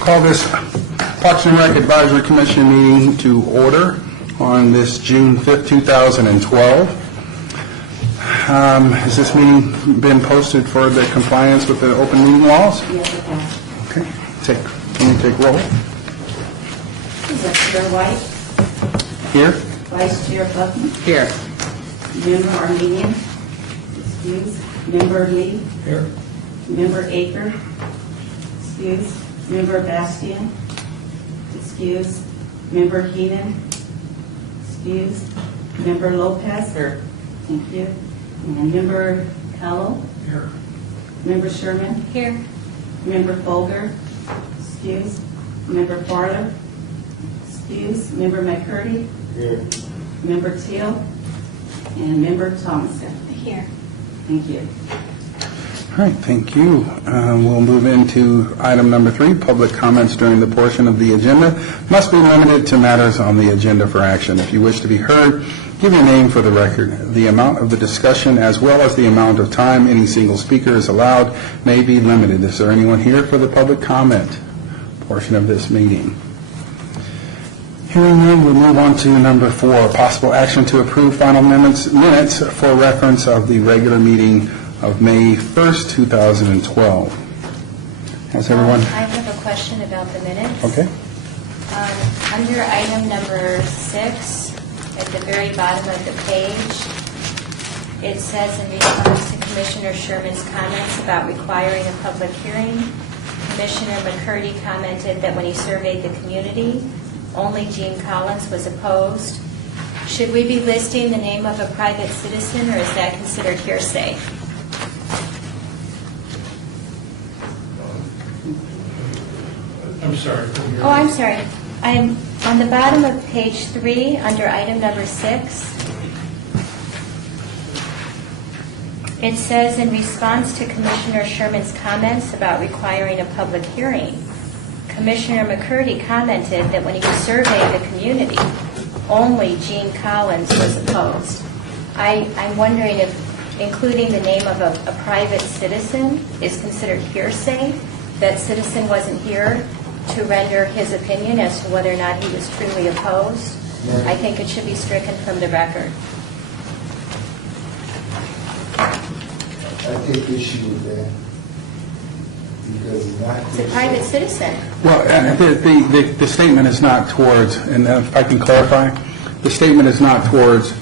Call this Parks and Rec Advisory Commission meeting to order on this June 5th, 2012. Has this meeting been posted for the compliance with the open meeting laws? Yes, it has. Okay. Can you take roll? Chair White, Here? Vice Chair Buckman, Here. Member Armenian, excuse, Member Lee, Here. Member Aker, excuse, Member Bastian, excuse, Member Heenan, excuse, Member Lopez. Here. Thank you. And Member Callow. Here. Member Sherman. Here. Member Folger, excuse, Member Farler, excuse, Member McCurdy. Here. Member Teal, and Member Thomason. Here. Thank you. All right, thank you. We'll move into item number 3. Public comments during the portion of the agenda must be limited to matters on the agenda for action. If you wish to be heard, give your name for the record. The amount of the discussion as well as the amount of time any single speaker is allowed may be limited. Is there anyone here for the public comment portion of this meeting? Hearing none, we'll move on to number 4, possible action to approve final minutes for reference of the regular meeting of May 1st, 2012. Has everyone? I have a question about the minutes. Okay. Under item number 6, at the very bottom of the page, it says in response to Commissioner Sherman's comments about requiring a public hearing, Commissioner McCurdy commented that when he surveyed the community, only Gene Collins was opposed. Should we be listing the name of a private citizen, or is that considered hearsay? I'm sorry. Oh, I'm sorry. I'm on the bottom of page 3, under item number 6. It says, in response to Commissioner Sherman's comments about requiring a public hearing, Commissioner McCurdy commented that when he surveyed the community, only Gene Collins was opposed. I'm wondering if including the name of a private citizen is considered hearsay. That citizen wasn't here to render his opinion as to whether or not he was truly opposed. Right. I think it should be stricken from the record. I take issue with that because It's a private citizen. Well, the statement is not towards, and if I can clarify, the statement is not towards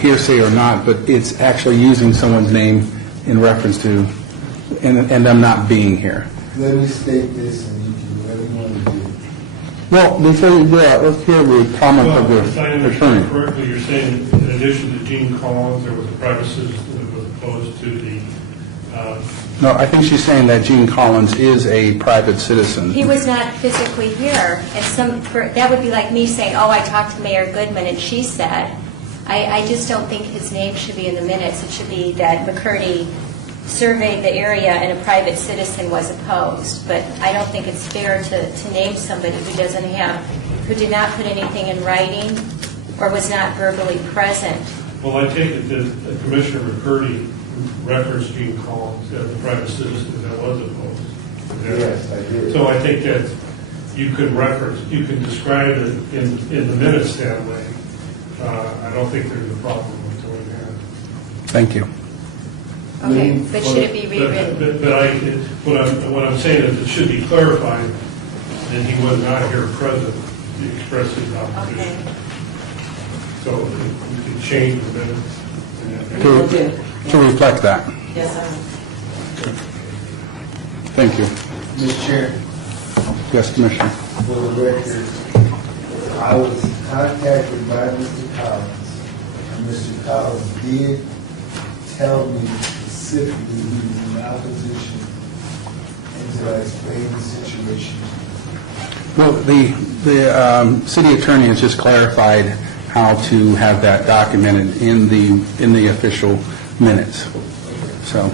hearsay or not, but it's actually using someone's name in reference to, and them not being here. Let me state this, and you can do whatever you want to do. Well, before you do that, let's hear the comment of Well, if I the understand attorney. correctly, you're saying in addition to Gene Collins, there was a private citizen that was opposed to the, No, I think she's saying that Gene Collins is a private citizen. He was not physically here, and that would be like me saying, oh, I talked to Mayor Goodman, and she said. I just don't think his name should be in the minutes. It should be that McCurdy surveyed the area and a private citizen was opposed. But I don't think it's fair to name somebody who did not put anything in writing or was not verbally present. well, I take it that Commissioner McCurdy referenced Gene Collins as a private citizen that was opposed. Yes, I did. So I think that you can describe it in the minutes that way. I don't think there's a problem with doing that. Thank you. Okay, but should it be rewritten? But what I'm saying is it should be clarified that he was not here present to express his opposition. Okay. So you can change the minutes. To reflect that. Yes, sir. Thank you. Mr. Chair, Yes, Commissioner. for the record, I was contacted by Mr. Collins, and Mr. Collins did tell me specifically he was in opposition until I explained the situation. Well, the city attorney has just clarified how to have that documented in the official minutes. So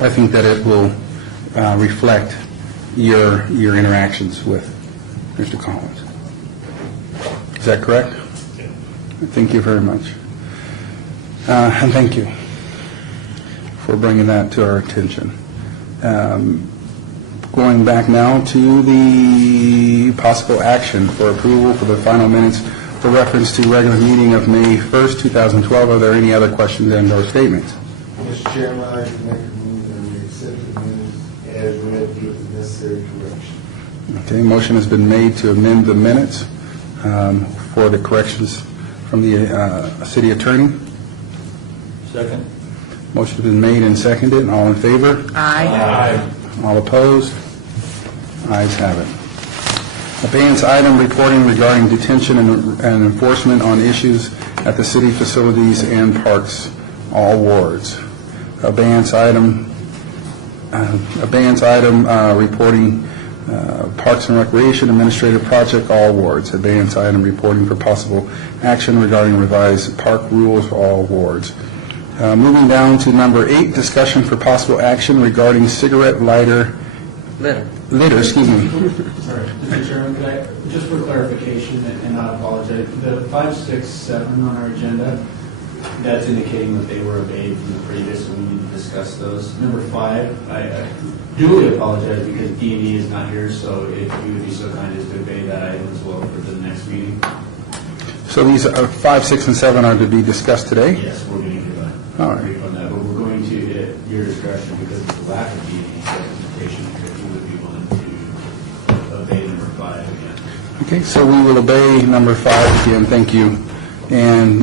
I think that it will reflect your interactions with Mr. Collins. Is that correct? Yeah. Thank you very much. And thank you for bringing that to our attention. Going back now to the possible action for approval for the final minutes for reference to regular meeting of May 1st, 2012. Are there any other questions and/or statements? Mr. Chairman, I'd like to make a move that we accept the minutes as read with the necessary correction. Okay, motion has been made to amend the minutes for the corrections from the city attorney. Second. Motion has been made and seconded. All in favor? Aye. All opposed? Ayes have it. Abeyance item reporting regarding detention and enforcement on issues at the city facilities and parks, all wards. Abeyance item reporting Parks and Recreation Administrative Project, all wards. Abeyance item reporting for possible action regarding revised park rules, all wards. Moving down to number 8, discussion for possible action regarding cigarette litter, excuse me. Sorry, Mr. Chairman, could I, just for clarification and not apologize, the 5, 6, 7 on our agenda, that's indicating that they were obeyed from the previous, and we need to discuss those. Number 5, I duly apologize because D&E is not here, so if you would be so kind as to obey that item as well for the next meeting. So these 5, 6, and 7 are to be discussed today? Yes, we're going to give All a right. brief on that, but we're going to, at your discretion, because of the lack of D&E representation, if you would be willing to obey number 5 again. Okay, so we will obey number 5 again, thank you. And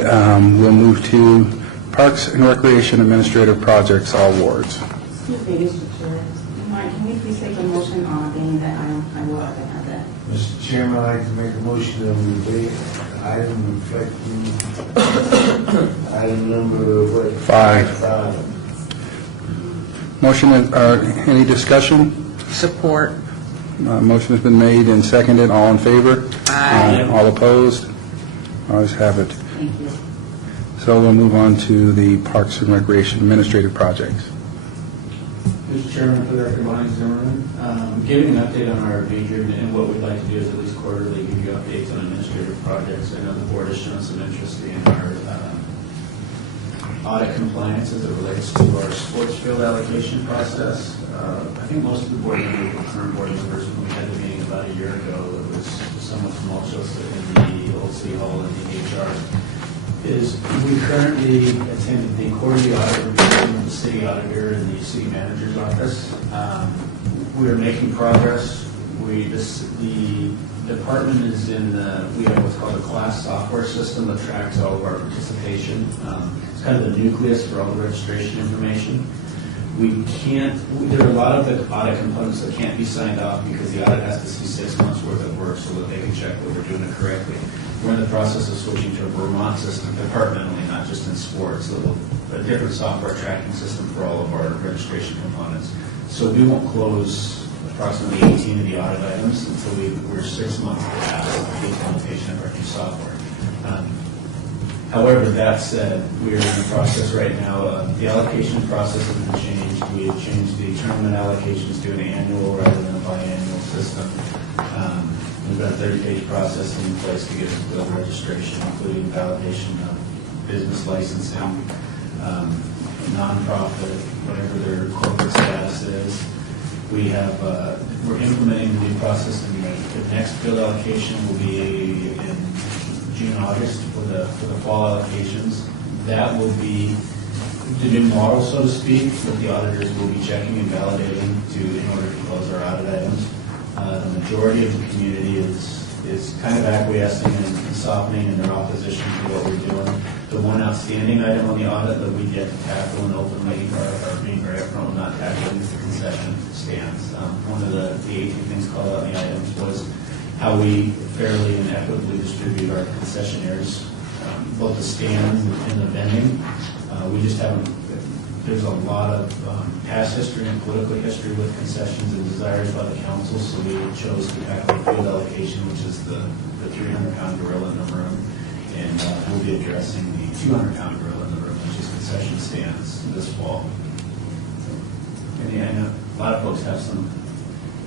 we'll move to Parks and Recreation Administrative Projects, all wards. Excuse me, Mr. Chair. Mike, can we please take a motion on obeying that item? I will have that. Mr. Chairman, I'd like to make a motion that we obey the item reflecting item number, what? 5. 5. Motion, any discussion? Support. Motion has been made and seconded, all in favor? Aye. All opposed? Ayes have it. Thank you. So we'll move on to the Parks and Recreation Administrative Projects. Mr. Chairman, for the record, Lonnie Zimmerman, giving an update on our major, and what we'd like to do is at least quarterly give you updates on administrative projects. I know the board has shown some interest in our audit compliance as it relates to our sports field allocation process. I think most of the board members were current board members when we had the meeting about a year ago. It was somewhat tumultuous in the old city hall and the HR. We currently attended the quarterly audit review of the city auditor and the city manager's office. We are making progress. The department is we have what's called a class software system that tracks all of our participation. It's kind of the nucleus for all the registration information. There are a lot of the audit components that can't be signed off because the audit has to see 6 months worth of work so that they can check that we're doing it correctly. We're in the process of switching to a Vermont system departmentally, not just in sports, a different software tracking system for all of our registration components. So we won't close approximately 18 of the audit items until we're 6 months past the implementation of our new software. However, that said, we're in the process right now. The allocation process has been changed. We have changed the tournament allocations to an annual rather than a biannual system. We've got a 30-page process in place to get us to the registration, including validation of business licensing, nonprofit, whatever their corporate status is. We're implementing the new process, and the next field allocation will be in June, August for the fall allocations. That will be the new model, so to speak, that the auditors will be checking and validating in order to close our audit items. The majority of the community is kind of acquiescing and softening in their opposition to what we're doing. The one outstanding item on the audit that we get to tackle and ultimately are being very upfront not tackling is the concession stands. One of the 18 things called out in the items was how we fairly and equitably distribute our concessionaires, both the stands and the vending. We just haven't, there's a lot of past history and political history with concessions and desires by the council, so we chose to tackle the field allocation, which is the 300-pound gorilla in the room, and we'll be addressing the 200-pound gorilla in the room, which is concession stands this fall. And yeah, I know a lot of folks have some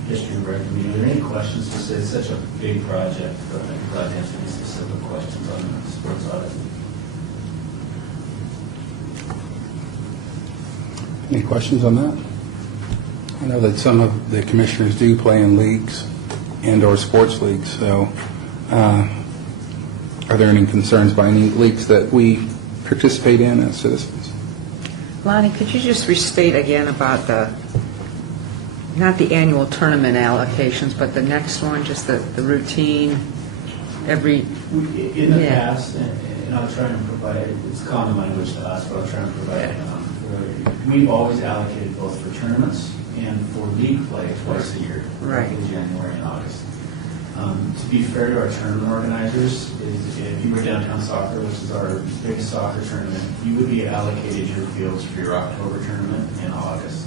history of recommending. Are there any questions? It's such a big project, but I'd be glad to answer any specific questions on the sports audit. Any questions on that? I know that some of the commissioners do play in leagues, indoor sports leagues, so are there any concerns by any leagues that we participate in as citizens? Lonnie, could you just restate again about not the annual tournament allocations, but the next one, just the routine, every... In the Yeah. past, and I'll try and provide, it's common language to us, but I'll try and provide, we've always allocated both for tournaments and for league play twice a year, Right. in January and August. To be fair to our tournament organizers, if you were downtown soccer, which is our biggest soccer tournament, you would be allocated your fields for your October tournament in August.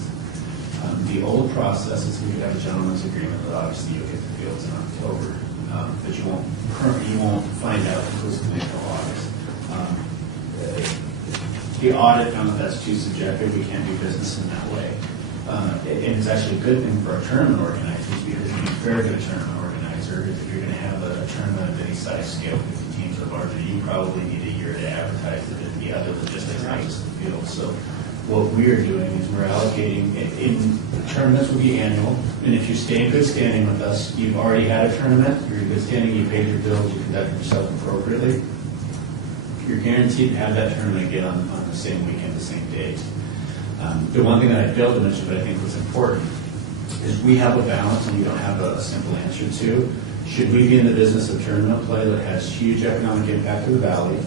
The old process is we could have a gentleman's agreement that obviously you'll get the fields in October, but you won't find out exclusively until August. The audit found that that's too subjective. We can't do business in that way. And it's actually a good thing for our tournament organizers because if you're very good tournament organizer, if you're going to have a tournament of any size scale, 50 teams or larger, you probably need a year to advertise it and the other logistics, not just the field. So what we're doing is we're allocating, in tournaments will be annual, and if you stay in good standing with us, you've already had a tournament, you're in good standing, you paid your bills, you conducted yourself appropriately, you're guaranteed to have that tournament again on the same weekend, the same date. The one thing that I failed to mention, but I think was important, is we have a balance and we don't have a simple answer to. Should we be in the business of tournament play that has huge economic impact to the valley,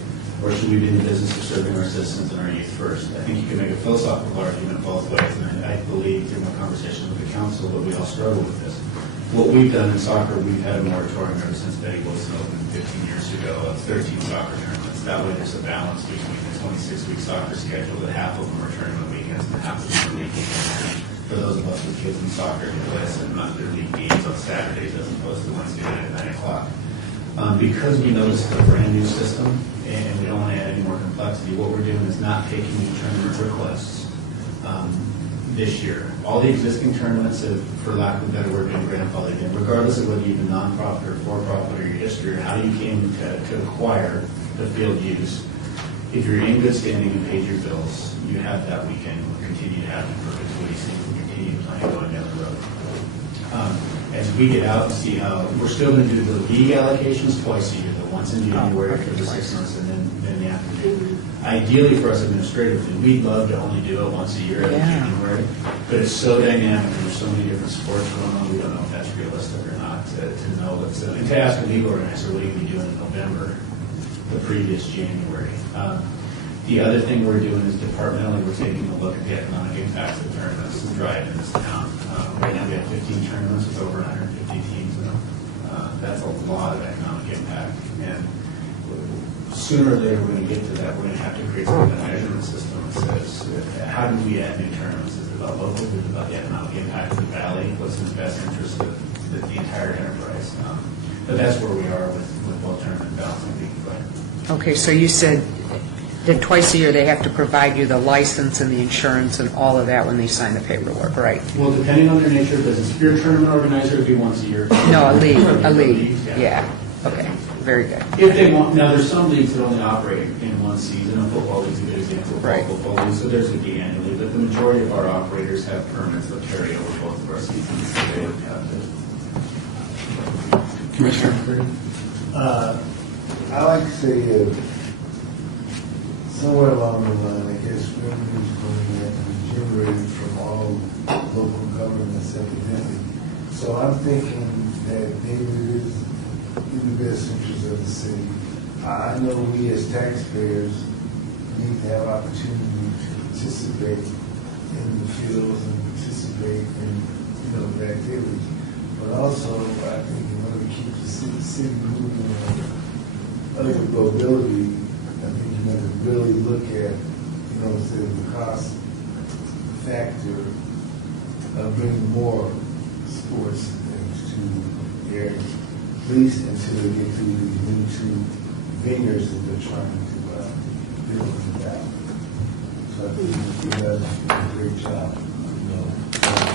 or should we be in the business of serving our citizens and our youth first? I think you can make a philosophical argument both ways, and I believe through my conversation with the council that we all struggle with this. What we've done in soccer, we've had a moratorium ever since Betty Wilson opened 15 years ago of 13 soccer tournaments. That way there's a balance between the 26-week soccer schedule that half of them are tournament weekends and half of them are league weekends. For those of us with kids in soccer, who play a month their league games on Saturdays as opposed to Wednesday night at 9 o'clock. Because we know this is a brand new system and we don't want to add any more complexity, what we're doing is not taking new tournament requests this year. All the existing tournaments have, for lack of a better word, been grandfathered in, regardless of whether you've been non-profit or for-profit or your history or how you came to acquire the field use. If you're in good standing and paid your bills, you have that weekend, will continue to have in perpetuity, so you can continue playing going down the road. As we get out and see how, we're still going to do the league allocations twice a year, the once in January for the 6 months and then the afternoon. Ideally for us administratively, we'd love to only do it once a year in January, but it's so dynamic and there's so many different sports going on, we don't know if that's realistic or not to know what's, and to ask a league organizer, what are you going to be doing in November, the previous January. The other thing we're doing is departmentally, we're taking a look at the economic impacts of tournaments and drive in this town. Right now we have 15 tournaments with over 150 teams in them. That's a lot of economic impact. And sooner or later we're going to get to that. We're going to have to create some kind of measurement system that says, how do we add new tournaments? Is it about local? Is it about the economic impact of the valley? What's in the best interest of the entire enterprise? But that's where we are with both tournament and balancing league play. Okay, so you said that twice a year they have to provide you the license and the insurance and all of that when they sign the paperwork, right? Well, depending on their nature of business, if you're a tournament organizer, it'd be once a year. No, a league. Yeah, okay, very good. If they want, now there's some leagues that only operate in one season, and football league's a good example of Right. football leagues, so theirs would be annually, but the majority of our operators have permits that carry over both of our seasons, so they would have to. Commissioner? I like to say, somewhere along the line, I guess revenues going to have to be generated from all local governments evidently. So I'm thinking that maybe it is in the best interest of the city. I know we as taxpayers need to have opportunity to participate in the fields and participate in, the activities. But also, I think in order to keep the city moving on other mobility, I think you have to really look at, say the cost factor of bringing more sports things to the area, at least until they get through these new two vineyards that they're trying to build in the valley. So I think you guys do a great job,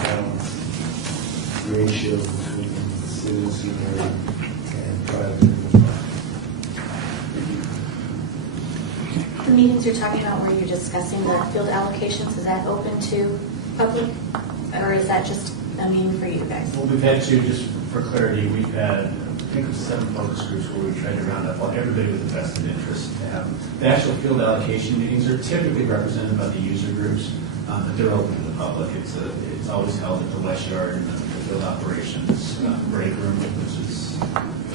balance ratio between the citizenry and private. The meetings you're talking about where you're discussing the field allocations, is that open to public or is that just a meeting for you guys? Well, we've had two, just for clarity, we've had, I think it was 7 focus groups where we tried to round up everybody with a vested interest to have. The actual field allocation meetings are typically represented by the user groups, but they're open to the public. It's always held at the West Yard in the field operations break room, which is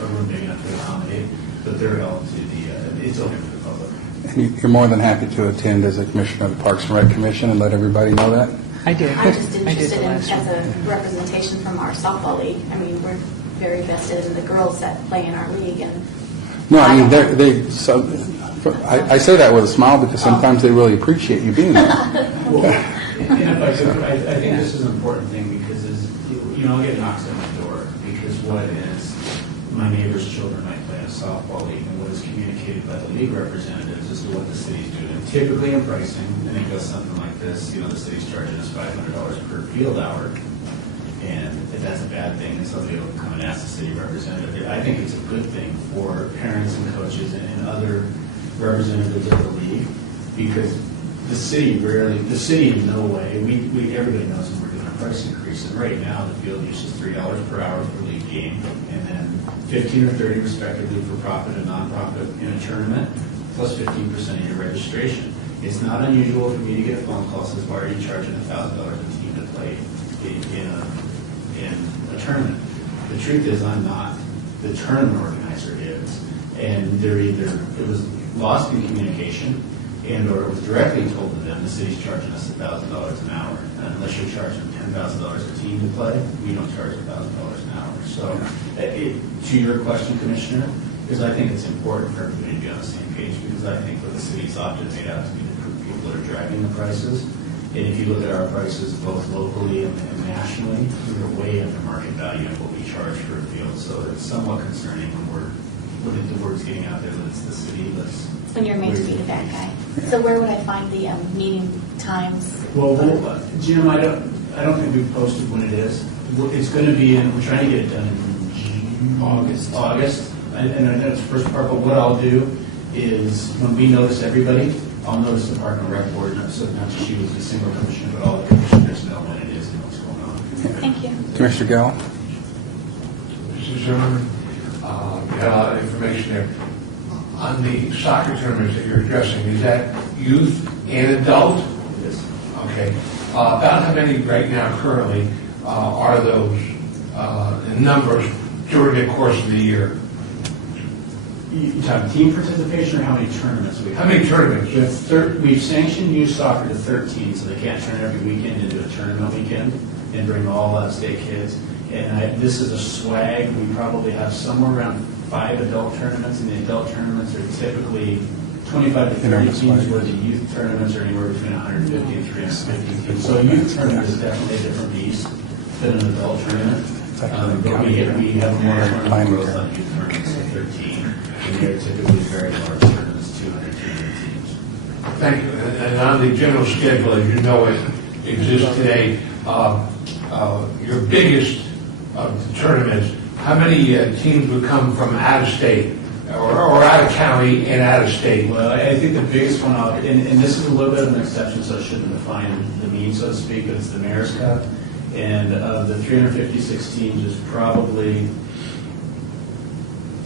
a room big enough to accommodate, but they're held to it's open to the public. And you're more than happy to attend as a commissioner of the Parks and Rec Commission and let everybody know that? I did. I'm just I did interested the in, last as one. a representation from our softball league. I mean, we're very vested in the girls that play in our league, and No, I mean, I say that with a smile because sometimes they really appreciate you being there. Well, and if I could, I think this is an important thing because I'll get knocks on my door because what is my neighbor's children might play in a softball league and what is communicated by the league representatives as to what the city's doing. Typically in pricing, and it goes something like this, the city's charging us $500 per field hour. And if that's a bad thing, then somebody will come and ask the city representative. I think it's a good thing for parents and coaches and other representatives of the league because the city in no way, everybody knows when we're doing a price increase. And right now, the field use is $3 per hour for league game, and then 15 or 30 respectively for profit and non-profit in a tournament, plus 15% of your registration. It's not unusual for me to get a phone call that says, why are you charging $1,000 a team to play in a tournament? The truth is, I'm not. The tournament organizer is. And it was lost in communication, or it was directly told to them, the city's charging us $1,000 an hour. And unless you're charging $10,000 a team to play, we don't charge $1,000 an hour. So, to your question, Commissioner, is I think it's important for everybody to be on the same page because I think what the city's often made out to be the people that are driving the prices. And if you look at our prices both locally and nationally, we're way under market value of what we charge for a field. So it's somewhat concerning when the word's getting out there that it's the city that's... when you're made to be the bad guy. So where would I find the meeting times? Well, Jim, I don't think we've posted when it is. It's going to be we're trying to get it done in August. And I know it's the first part, but what I'll do is when we notice everybody, I'll notice the Park and Rec Board, so not just you as a single commissioner, but all the commissioners know when it is and what's going on. Thank you. Commissioner Gallo? Mr. Zimmerman, you had a lot of information there. On the soccer tournaments that you're addressing, is that youth and adult? Yes. Okay. About how many right now currently are those in numbers during the course of the year? You talking team participation or how many tournaments we have? How many tournaments? We've sanctioned youth soccer to 13, so they can't turn every weekend into a tournament weekend and bring all state kids. And this is a swag. We probably have somewhere around 5 adult tournaments, and the adult tournaments are typically 25 to 30 teams, where the youth tournaments are anywhere between 150 and 350 teams. So a youth tournament is definitely a different beast than an adult tournament. But we have more growth on youth tournaments of 13, and they're typically very large tournaments, 200 teams. Thank you. And on the general schedule, as you know it exists today, your biggest tournaments, how many teams would come from out of state or out of county and out of state? Well, I think the biggest one, and this is a little bit of an exception, so it shouldn't define the mean, so to speak, but it's the Mayor's Cup. And of the 356 teams, there's probably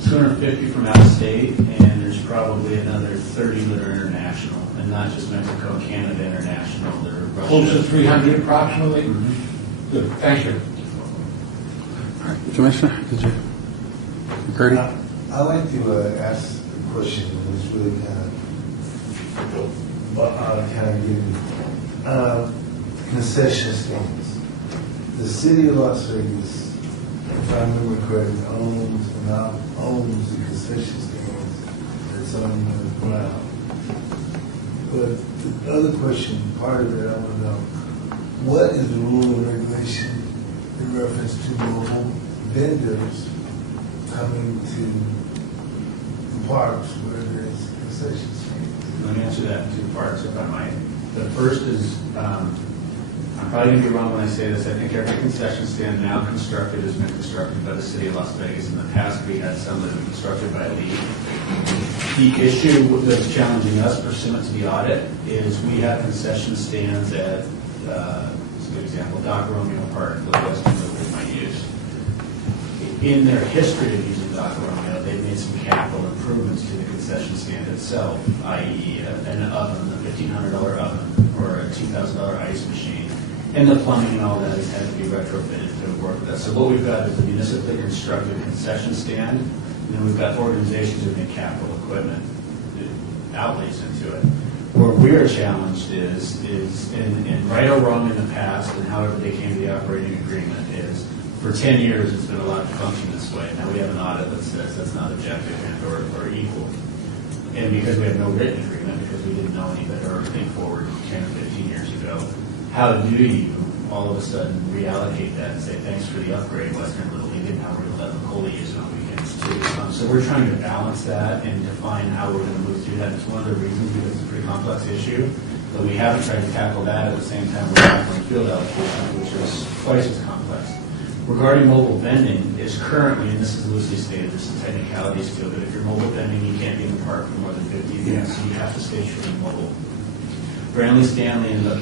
250 from out of state, and there's probably another 30 that are international, and not just Mexico and Canada international. They're Russia. Close to 300 approximately? Mm-hmm. Good, thank you. Commissioner, did you? McCurdy? I'd like to ask a question that's really kind of giving concession stands. The city of Las Vegas, if I remember correctly, owns the concession stands that's on the ground. But the other question, part of it, I want to know, what is the rule and regulation in reference to mobile vendors coming to the parks where there's concession stands? Let me answer that in 2 parts, if I might. The first is, I'm probably going to be wrong when I say this. I think every concession stand now constructed has been constructed by the city of Las Vegas. In the past, we had some that have been constructed by a league. The issue that's challenging us pursuant to the audit is we have concession stands at good example. Doc Romeo Park, the Western Liberty might use. In their history of using Doc Romeo, they've made some capital improvements to the concession stand itself, i.e. an oven, a $1,500 oven, or a $2,000 ice machine. And the plumbing and all that has had to be retrofitted to work with that. So what we've got is a municipally constructed concession stand, and then we've got organizations who make capital equipment outlays into it. Where we are challenged is in right or wrong in the past, and however they came to the operating agreement, is for 10 years it's been allowed to function this way. Now we have an audit that says that's not objective and or equal. And because we have no written agreement, because we didn't know any better or think forward 10 or 15 years ago, how do you all of a sudden reallocate that and say, thanks for the upgrade, Western Little League, and now we're going to let Macaulay use it on weekends too. So we're trying to balance that and define how we're going to move through that. It's one of the reasons because it's a pretty complex issue, but we haven't tried to tackle that at the same time we're tackling field allocation, which is twice as complex. Regarding mobile vending, is currently, and this is loosely stated, there's some technicalities to it, but if you're mobile vending, you can't be in the park for more than 50 minutes, so you have to stay truly mobile. Randy Stanley and the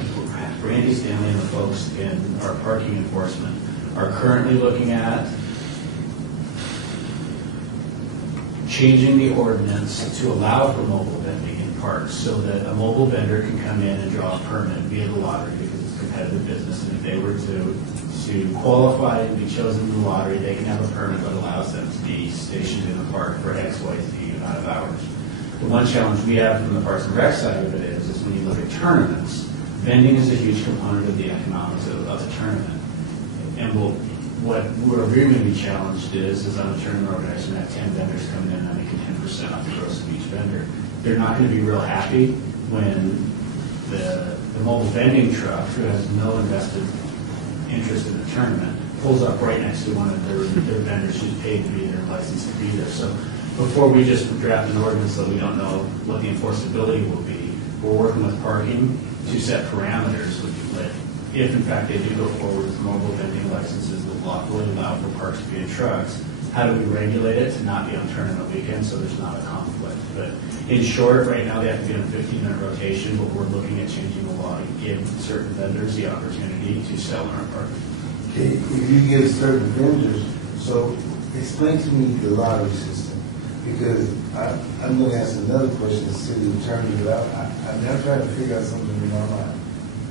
folks in our parking enforcement are currently looking at changing the ordinance to allow for mobile vending in parks so that a mobile vendor can come in and draw a permit via the lottery because it's competitive business, and if they were to qualify and be chosen in the lottery, they can have a permit that allows them to be stationed in the park for X, Y, Z amount of hours. The one challenge we have from the Parks and Rec side of it is when you look at tournaments, vending is a huge component of the economics of the tournament. And what we're really going to be challenged is on a tournament organizer and have 10 vendors coming in and making 10% off the gross of each vendor. They're not going to be real happy when the mobile vending truck, who has no invested interest in the tournament, pulls up right next to one of their vendors who's paid to be there, licensed to be there. So before we just draft an ordinance that we don't know what the enforceability will be, we're working with parking to set parameters that if in fact they do go forward with mobile vending licenses that lawfully allow for parks to be in trucks, how do we regulate it to not be on tournament weekends so there's not a conflict? But in short, right now they have to be on a 15-minute rotation, but we're looking at changing the law to give certain vendors the opportunity to sell in our park. Okay, if you give certain vendors, so explain to me the lottery system, because I'm going to ask another question, the city attorney, but I'm now trying to figure out something in my mind.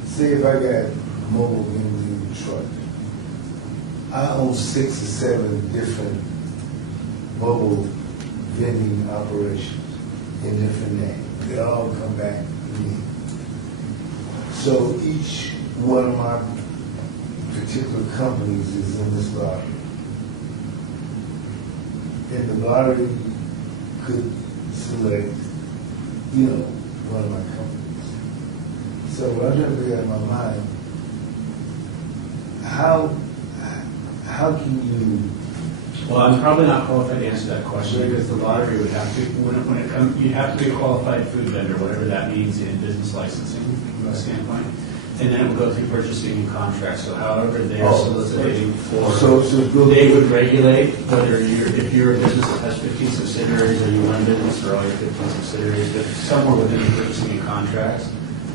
Say if I got a mobile vending truck, I own 6 or 7 different mobile vending operations in different names. They all come back to me. So each one of my particular companies is in this lottery. And the lottery could select, one of my companies. So what I'm trying to figure out in my mind, how can you... Well, I'm probably not qualified to answer that question because the lottery would have to, when it comes, you'd have to be a qualified food vendor, whatever that means in business licensing from a standpoint. And then it would go through purchasing and contracts. So however they're soliciting for, they would regulate whether if you're a business that has 15 subsidiaries or you run business for all your 15 subsidiaries, but somewhere within the purchasing and contracts,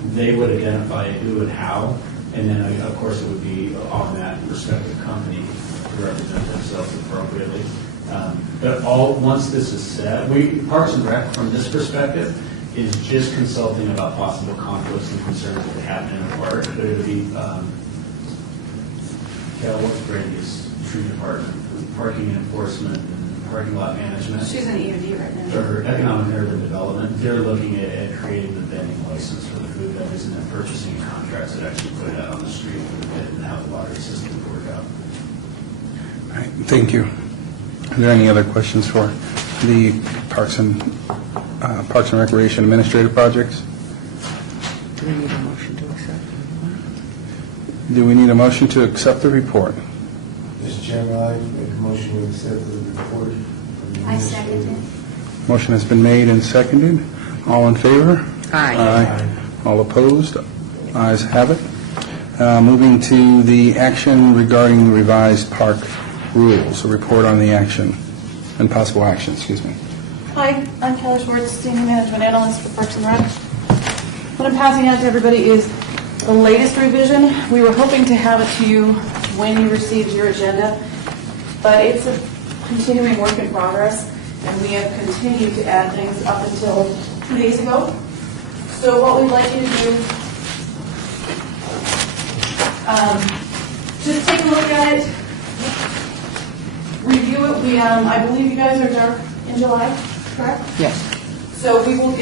they would identify who and how. And then, of course, it would be on that respective company to represent themselves appropriately. But once this is set, Parks and Rec, from this perspective, is just consulting about possible conflicts and concerns that could happen in the park. But it would be, what's Brandy's true department? Parking enforcement and parking lot management. She's in EOD right now. Or economic and urban development. They're looking at creating the vending license for the food vendors and then purchasing contracts that actually put it out on the street and how the lottery system would work out. All right, thank you. Are there any other questions for the Parks and Recreation administrative projects? Do we need a motion to accept? Do we need a motion to accept the report? Mr. Chairman, I make a motion to accept the report. I second it. Motion has been made and seconded. All in favor? Aye. All opposed? Ayes have it. Moving to the action regarding revised park rules, a report on the action and possible action, excuse me. Hi, I'm Kelly Schwartz, Senior Management Analyst for Parks and Rec. What I'm passing out to everybody is the latest revision. We were hoping to have it to you when you received your agenda, but it's a continuing work in progress, and we have continued to add things up until 2 days ago. So what we'd like you to do, just take a look at it, review it. We, I believe you guys are dark in July, correct? Yes. So we will,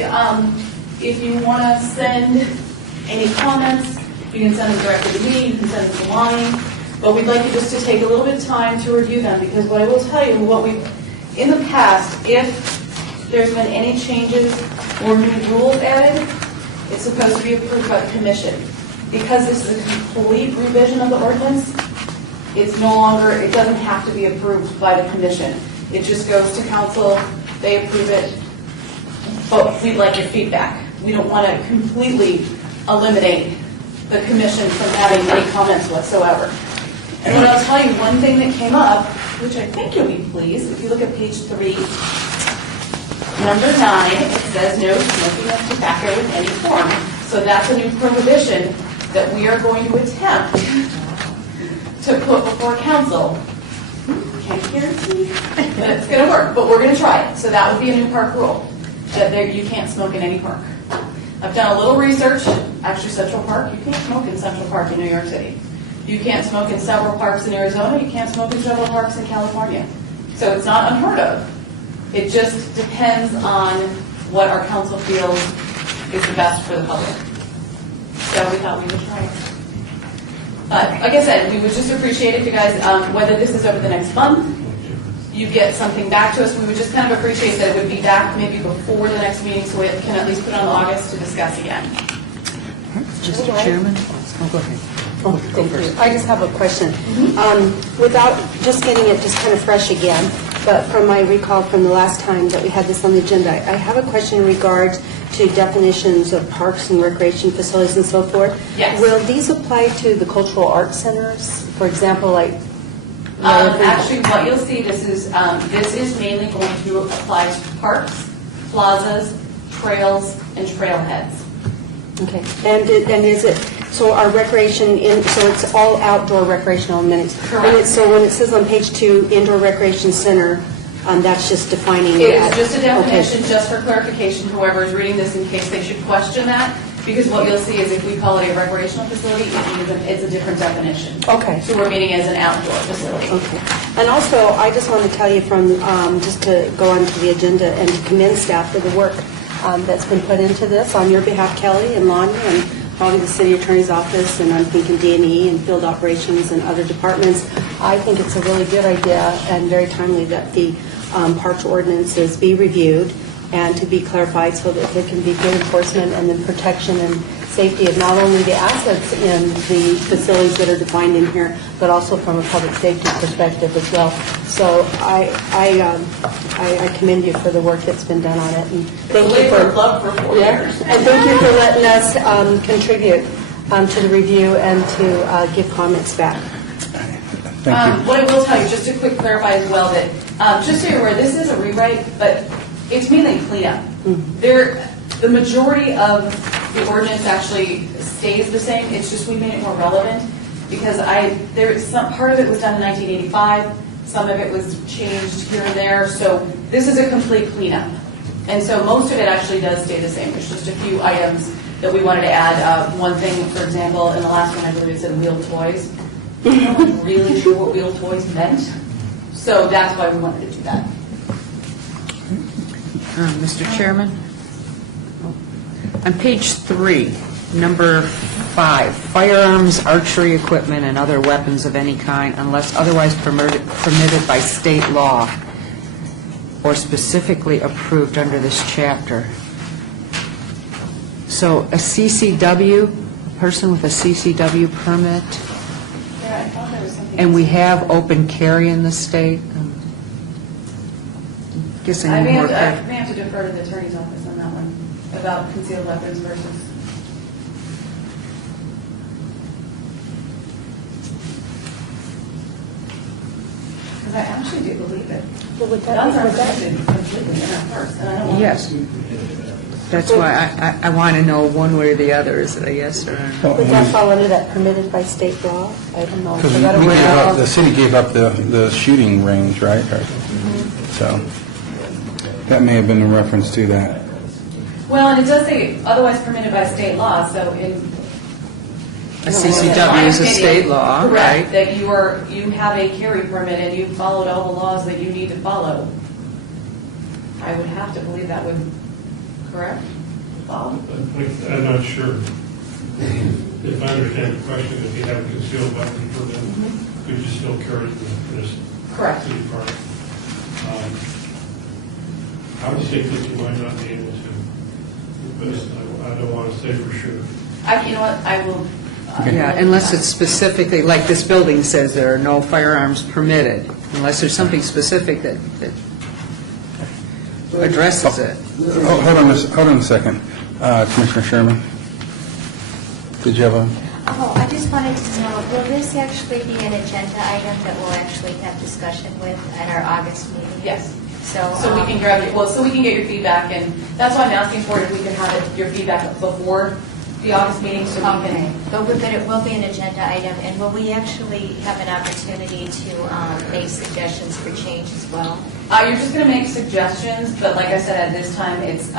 if you want to send any comments, you can send them directly to me, you can send them to Lonnie, but we'd like you just to take a little bit of time to review them, because what I will tell you, in the past, if there's been any changes or new rules added, it's supposed to be approved by the commission. Because this is a complete revision of the ordinance, it's no longer, it doesn't have to be approved by the commission. It just goes to council, they approve it, but we'd like your feedback. We don't want to completely eliminate the commission from having any comments whatsoever. And what I'll tell you, one thing that came up, which I think you'll be pleased, if you look at page 3, number 9, it says no smoking of tobacco in any form. So that's a new prohibition that we are going to attempt to put before council. Can't guarantee that it's going to work, but we're going to try it. So that would be a new park rule, that you can't smoke in any park. I've done a little research. Actually, Central Park, you can't smoke in Central Park in New York City. You can't smoke in several parks in Arizona. You can't smoke in several parks in California. So it's not unheard of. It just depends on what our council feels is the best for the public. So we thought we would try it. But like I said, we would just appreciate if you guys, whether this is over the next month, you get something back to us. We would just kind of appreciate that it would be back maybe before the next meeting, so we can at least put it on August to discuss again. Mr. Chairman? Oh, go ahead. Oh, thank you. I just have a question. Without just getting it just kind of fresh again, but from my recall from the last time that we had this on the agenda, I have a question in regards to definitions of parks and recreation facilities and so forth. Yes. Will these apply to the cultural arts centers? For example, like... Actually, what you'll see, this is mainly going to apply to parks, plazas, trails, and trailheads. Okay. And is it, so our recreation, so it's all outdoor recreational amenities? Correct. So when it says on page 2, indoor recreation center, that's just defining that? It's just a definition, Okay. just for clarification, whoever is reading this, in case they should question that, because what you'll see is if we call it a recreational facility, it's a different definition. Okay. So we're meaning as an outdoor facility. Okay. And also, I just want to tell you from, just to go on to the agenda and to commend staff for the work that's been put into this on your behalf, Kelly and Lonnie, and probably the city attorney's office, and I'm thinking D&E and field operations and other departments. I think it's a really good idea and very timely that the parks ordinances be reviewed and to be clarified so that there can be good enforcement and then protection and safety of not only the assets in the facilities that are defined in here, but also from a public safety perspective as well. So I commend you for the work that's been done on it. And thank you for love for 4 years. and thank you for letting us contribute to the review and to give comments back. Thank you. What I will tell you, just to quick clarify as well, that just so you're aware, this is a rewrite, but it's mainly cleanup. The majority of the ordinance actually stays the same. It's just we made it more relevant because part of it was done in 1985, some of it was changed here and there. So this is a complete cleanup, and so most of it actually does stay the same. There's just a few items that we wanted to add. One thing, for example, in the last one, I believe it said wheeled toys. No one's really sure what wheeled toys meant, so that's why we wanted to do that. Mr. Chairman? On page 3, number 5, firearms, archery equipment, and other weapons of any kind unless otherwise permitted by state law or specifically approved under this chapter. So a CCW, person with a CCW permit, Yeah, I thought there was something. and we have open carry in the state. Guessing I may more. have to defer to the attorney's office on that one, about concealed weapons versus... Because I actually do believe it. Well, with Guns that, are protected completely in our first, and I don't want... Yes. That's why I want to know one way or the other, is it a yes or a no? Would that fall under that permitted by state law? I don't know. Because I gotta we weigh gave out- up, the city gave up the shooting range, right? So, that may have been in reference to that. Well, and it does say otherwise permitted by state law, so in. A CCW is a state law, Correct, right? that you have a carry permit and you've followed all the laws that you need to follow. I would have to believe that would, correct? Follow? I'm not sure. If I understand the question, if you have a concealed weapon permit, could you still carry it in this Correct. city park? I would say that you might not be able to, but I don't want to say for sure. You know what, I will. Yeah, unless it's specifically, like this building says, there are no firearms permitted, unless there's something specific that addresses it. Oh, hold on a second. Commissioner Sherman? Did you have a? Oh, I just wanted to know, will this actually be an agenda item that we'll actually have discussion with at our August meeting? Yes. So So we can grab it, well, so we can get your feedback, and that's why I'm asking for it, if we can have it, your feedback before the August meeting, so we Okay, can. but it will be an agenda item, and will we actually have an opportunity to make suggestions for change as well? You're just going to make suggestions, but like I said, at this time, it's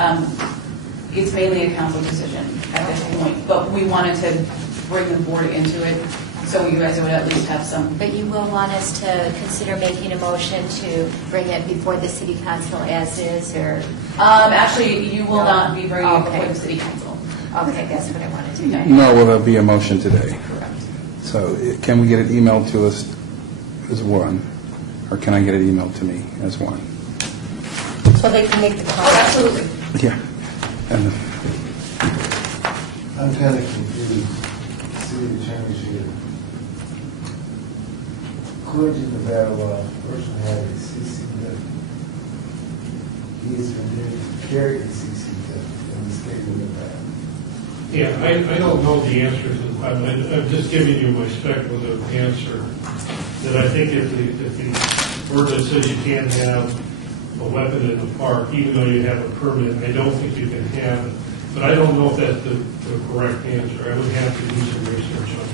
mainly a council decision at this point. But we wanted to bring the board into it, so you guys would at least have some. But you will want us to consider making a motion to bring it before the city council as is, or? Actually, you will not be bringing it Okay. before the city council. Okay, that's what I wanted to know. No, will there be a motion today? Correct. So can we get it emailed to us as one? Or can I get it emailed to me as one? So they can make the Oh, comment. absolutely. Yeah. And I'm kind of confused. City attorney should. According to Nevada law, a person had a CCW. He is permitted to carry a CCW in the state of Nevada. Yeah, I don't know the answer to the question. I'm just giving you my speculative answer, that I think if the ordinance says you can't have a weapon in the park, even though you have a permit, I don't think you can have it. But I don't know if that's the correct answer. I would have to do some research on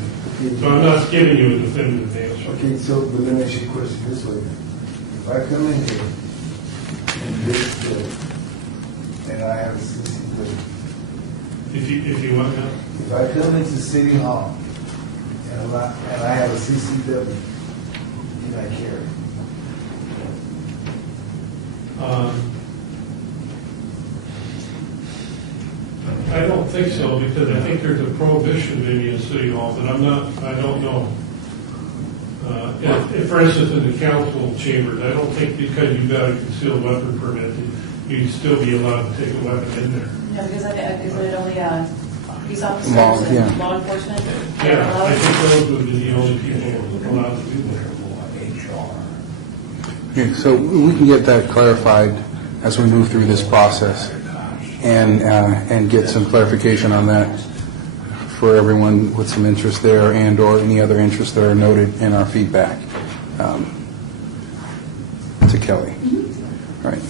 it. So I'm not giving you a definitive answer. Okay, so, but let me ask you a question this way. If I come in here and this building, and I have a CCW, If you want to. if I come into City Hall and I have a CCW, can I carry? I don't think so, because I think there's a prohibition maybe in City Hall, but I don't know. If, for instance, in the council chambers, I don't think because you've got a concealed weapon permit, you'd still be allowed to take a weapon in there. No, because isn't it only police officers Law, and yeah. law enforcement? Yeah, I think those would be the only people allowed to do that. Okay, so we can get that clarified as we move through this process and get some clarification on that for everyone with some interest there and/or any other interests that are noted in our feedback to Kelly. All right.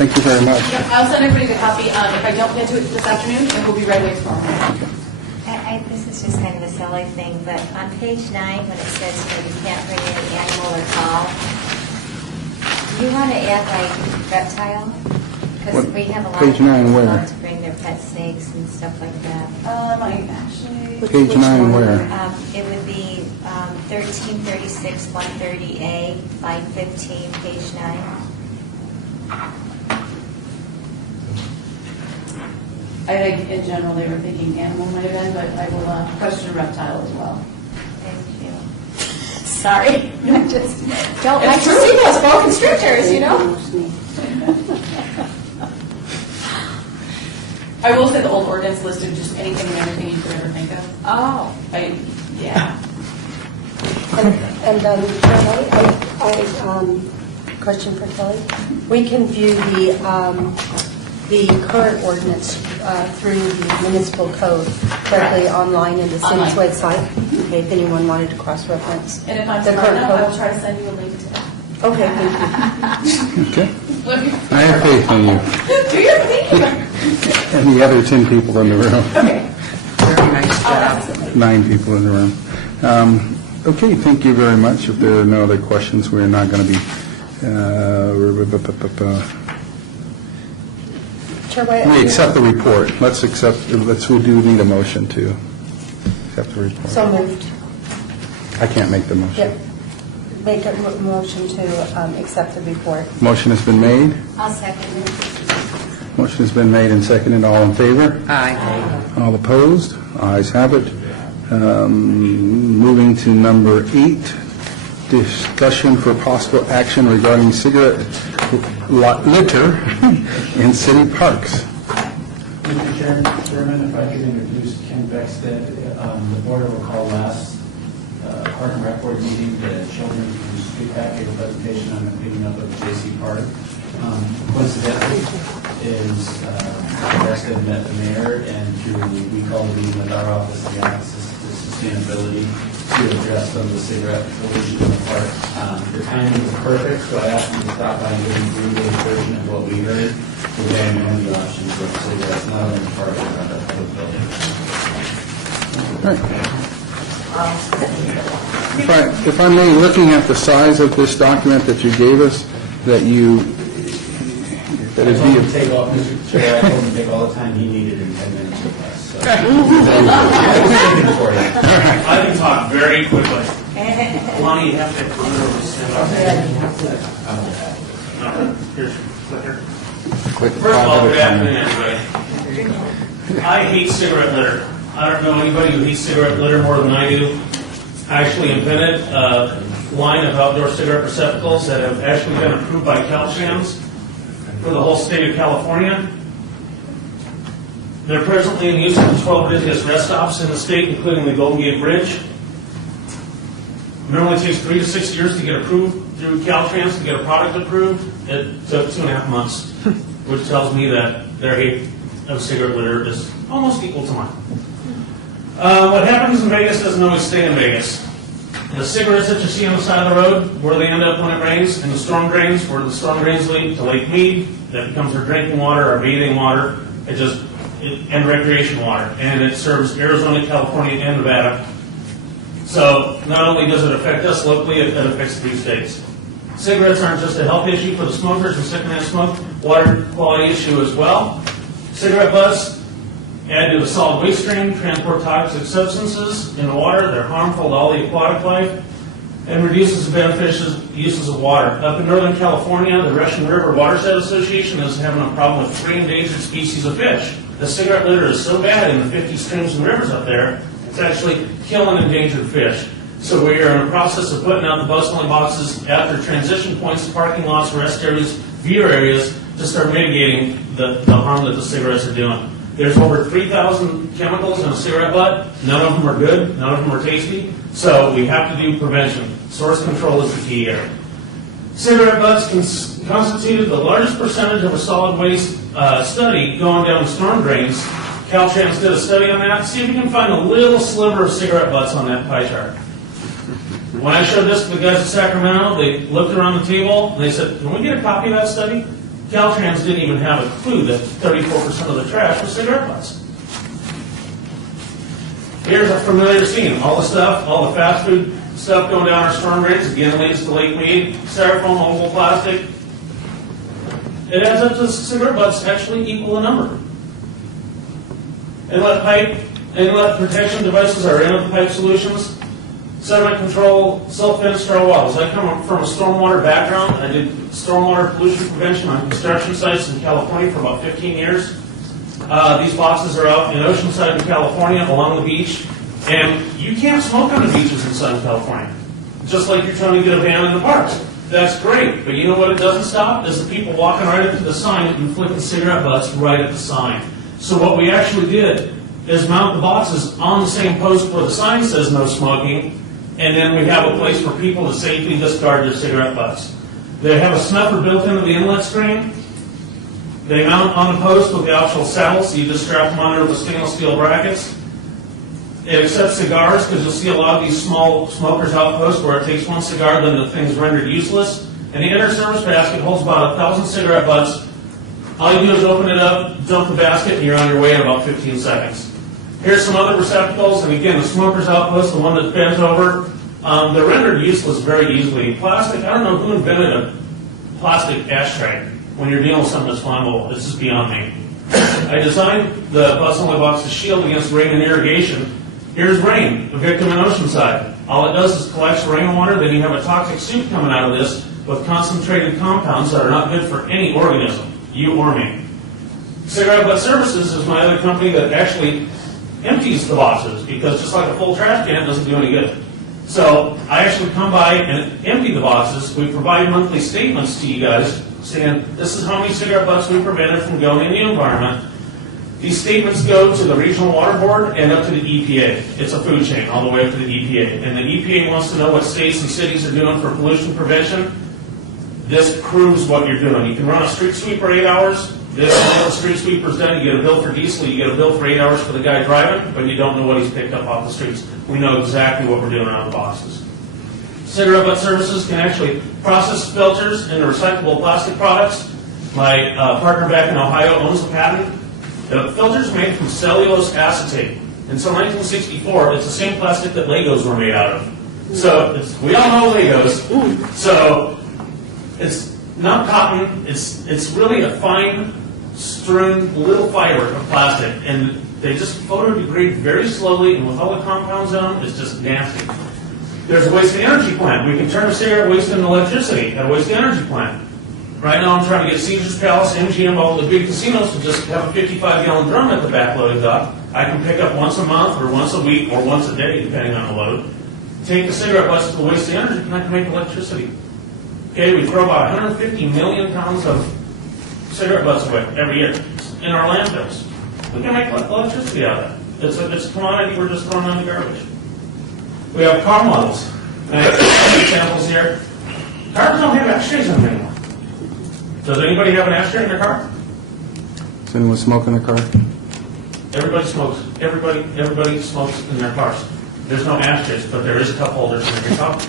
Thank you very much. Yep, I'll send everybody the copy. If I don't get to it this afternoon, it will be right away tomorrow morning. This is just kind of a silly thing, but on page 9, when it says, you can't bring in an animal or fowl, do you want to add like reptile? Because What- we have a lot page of people 9 who where? want to bring their pet snakes and stuff like that. I actually. Page 9 where? It would be 1336, 130A, line 15, page 9. I think in general they were thinking animal might have been, but I will question reptile as well. Thank you. Sorry, I just don't It's like to true. see those boa constrictors, you know? I will say the old ordinance listed just anything and everything you could ever think of. Oh. Yeah. And Kelly, question for Kelly. We can view the current ordinance through the municipal code directly online in the city's Online. website. Okay, if anyone wanted to cross-reference And if I'm the smart current enough, I will code. try to send you a link to that. Okay, thank you. Okay? I have faith in you Do your thing. and the other 10 people in the room. Okay. Very nice job. 9 people in the room. Okay, thank you very much. If there are no other questions, we're not going to be... Chair White? We accept the report. We do need a motion to accept the report. So moved. I can't make the motion. Yep. Make a motion to accept the report. Motion has been made. I'll second it. Motion has been made and seconded. All in favor? Aye. All opposed? Ayes have it. Moving to number 8, discussion for possible action regarding cigarette litter in city parks. Mr. Chairman, if I could introduce Ken Beckstead. The board will recall last Park and Rec Board meeting, the children whose street pack gave a presentation on the cleaning up of J.C. Park. Coincidentally, Beckstead met the mayor, and we called a meeting with our office, the Office of Sustainability, to address some of the cigarette pollution in the park. The timing was perfect, so I asked him to stop by and give him a brief version of what we heard. We're going to the options for cigarettes, not only in the park, but around the public building. If I may, looking at the size of this document that you gave us, that is I told him to take all, Mr. Chair, I told him to take all the time he needed in 10 minutes or less. So. I can talk very quickly. Lonnie, you have to come over and stand up. Here's your clicker. First of all, good afternoon, everybody. I hate cigarette litter. I don't know anybody who hates cigarette litter more than I do. I actually invented a line of outdoor cigarette receptacles that have actually been approved by Caltrans for the whole state of California. They're presently in use at the 12 busiest rest stops in the state, including the Golden Gate Bridge. It normally takes 3 to 6 years to get approved through Caltrans to get a product approved. It took 2.5 months, which tells me that their hate of cigarette litter is almost equal to mine. What happens in Vegas doesn't always stay in Vegas. The cigarettes that you see on the side of the road, where they end up when it rains, and the storm drains, where the storm drains lead to Lake Mead, that becomes our drinking water, our bathing water, and recreation water. And it serves Arizona, California, and Nevada. So not only does it affect us locally, it affects 3 states. Cigarettes aren't just a health issue for the smokers and secondhand smoke, water quality issue as well. Cigarette butts add to the solid waste stream, transport toxic substances in the water. They're harmful to all the aquatic life, and reduces the beneficial uses of water. Up in Northern California, the Russian River Watershed Association is having a problem with 3 endangered species of fish. The cigarette litter is so bad in the 50 streams and rivers up there, it's actually killing endangered fish. So we are in the process of putting out the bustling boxes at their transition points, parking lots, rest areas, view areas, to start mitigating the harm that the cigarettes are doing. There's over 3,000 chemicals in a cigarette butt. None of them are good. None of them are tasty. So we have to do prevention. Source control is the key here. Cigarette butts constituted the largest percentage of a solid waste study going down the storm drains. Caltrans did a study on that. See if you can find a little sliver of cigarette butts on that pie chart. When I showed this to the guys at Sacramento, they looked around the table and they said, "Can we get a copy of that study?" Caltrans didn't even have a clue that 34% of the trash was cigarette butts. Here's a familiar scene. All the stuff, all the fast food stuff going down our storm drains, again leads to Lake Mead, styrofoam, oval plastic. It adds up to cigarette butts actually equal the number. Inlet pipe, inlet protection devices are inlet pipe solutions. Sediment control, silt-fence, straw wattles. I come from a stormwater background. I did stormwater pollution prevention on construction sites in California for about 15 years. These boxes are out in Oceanside in California along the beach. And you can't smoke on the beaches in Southern California, just like you're trying to get a ban in the parks. That's great, but you know what it doesn't stop? Is the people walking right up to the sign and flicking cigarette butts right at the sign. So what we actually did is mount the boxes on the same post where the sign says no smoking, and then we have a place for people to safely discard their cigarette butts. They have a snuffer built into the inlet screen. They mount on the post with the actual saddle, so you just strap them under with stainless steel brackets. It accepts cigars, because you'll see a lot of these small smokers outposts where it takes one cigar, then the thing's rendered useless. And the inner service basket holds about 1,000 cigarette butts. All you do is open it up, dump the basket, and you're on your way in about 15 seconds. Here's some other receptacles, and again, the smoker's outpost, the one that's bent over, they're rendered useless very easily. Plastic, I don't know who invented a plastic ashtray when you're dealing with something that's flammable. This is beyond me. I designed the Butts Only Box to shield against rain and irrigation. Here's rain, the victim in Oceanside. All it does is collects rainwater, then you have a toxic soup coming out of this with concentrated compounds that are not good for any organism, you or me. Cigarette Butt Services is my other company that actually empties the boxes, because just like a full trash can, it doesn't do any good. So I actually come by and empty the boxes. We provide monthly statements to you guys saying this is how many cigarette butts we prevented from going in the environment. These statements go to the Regional Water Board and up to the EPA. It's a food chain all the way up to the EPA. And the EPA wants to know what states and cities are doing for pollution prevention. This proves what you're doing. You can run a street sweeper 8 hours. This when the street sweeper's done, you get a bill for diesel, you get a bill for 8 hours for the guy driving, but you don't know what he's picked up off the streets. We know exactly what we're doing out of the boxes. Cigarette Butt Services can actually process filters into recyclable plastic products. My partner back in Ohio owns the patent. The filter's made from cellulose acetate. Until 1964, it's the same plastic that Legos were made out of. So we all know Legos. So it's not cotton. It's really a fine strewn little fiber of plastic, and they just photodegrade very slowly, and with all the compounds in them, it's just nasty. There's a waste to energy plant. We can turn a cigarette waste into electricity at a waste to energy plant. Right now I'm trying to get Caesars Palace, MGM, all the big casinos to just have a 55-gallon drum at the back loading dock. I can pick up once a month or once a week or once a day, depending on the load. Take the cigarette butts to the waste to energy plant to make electricity. Okay, we throw about 150 million pounds of cigarette butts away every year in our landfills. We can make electricity out of that. It's a commodity we're just throwing in the garbage. We have car models. And I have some examples here. Cars don't have ashtrays on them anymore. Does anybody have an ashtray in their car? Does anyone smoke in their car? Everybody smokes. Everybody smokes in their cars. There's no ashtrays, but there is cup holders in every car.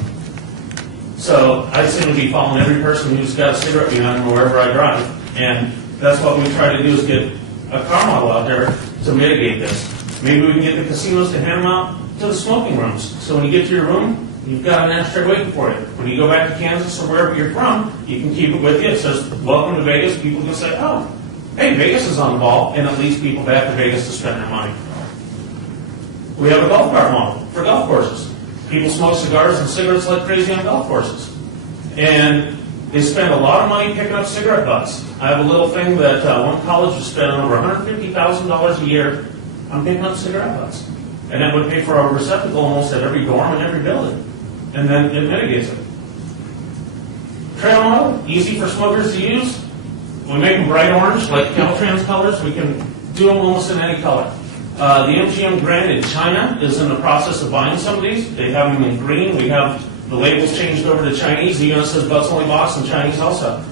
So I seem to be following every person who's got a cigarette behind them wherever I drive. And that's what we try to do, is get a car model out there to mitigate this. Maybe we can get the casinos to hand them out to the smoking rooms. So when you get to your room, you've got an ashtray waiting for you. When you go back to Kansas or wherever you're from, you can keep it with you. It says, welcome to Vegas. People can say, oh, hey, Vegas is on the ball, and it leads people back to Vegas to spend their money. We have a golf cart model for golf courses. People smoke cigars and cigarettes like crazy on golf courses. And they spend a lot of money picking up cigarette butts. I have a little thing that one college is spending over $150,000 a year on picking up cigarette butts. And that would pay for a receptacle almost at every dorm and every building. And then it mitigates it. Trail model, easy for smokers to use. We make them bright orange, like Caltrans colors. We can do them almost in any color. The MGM brand in China is in the process of buying some of these. They have them in green. We have the labels changed over to Chinese. Even it says Butts Only Box in Chinese also.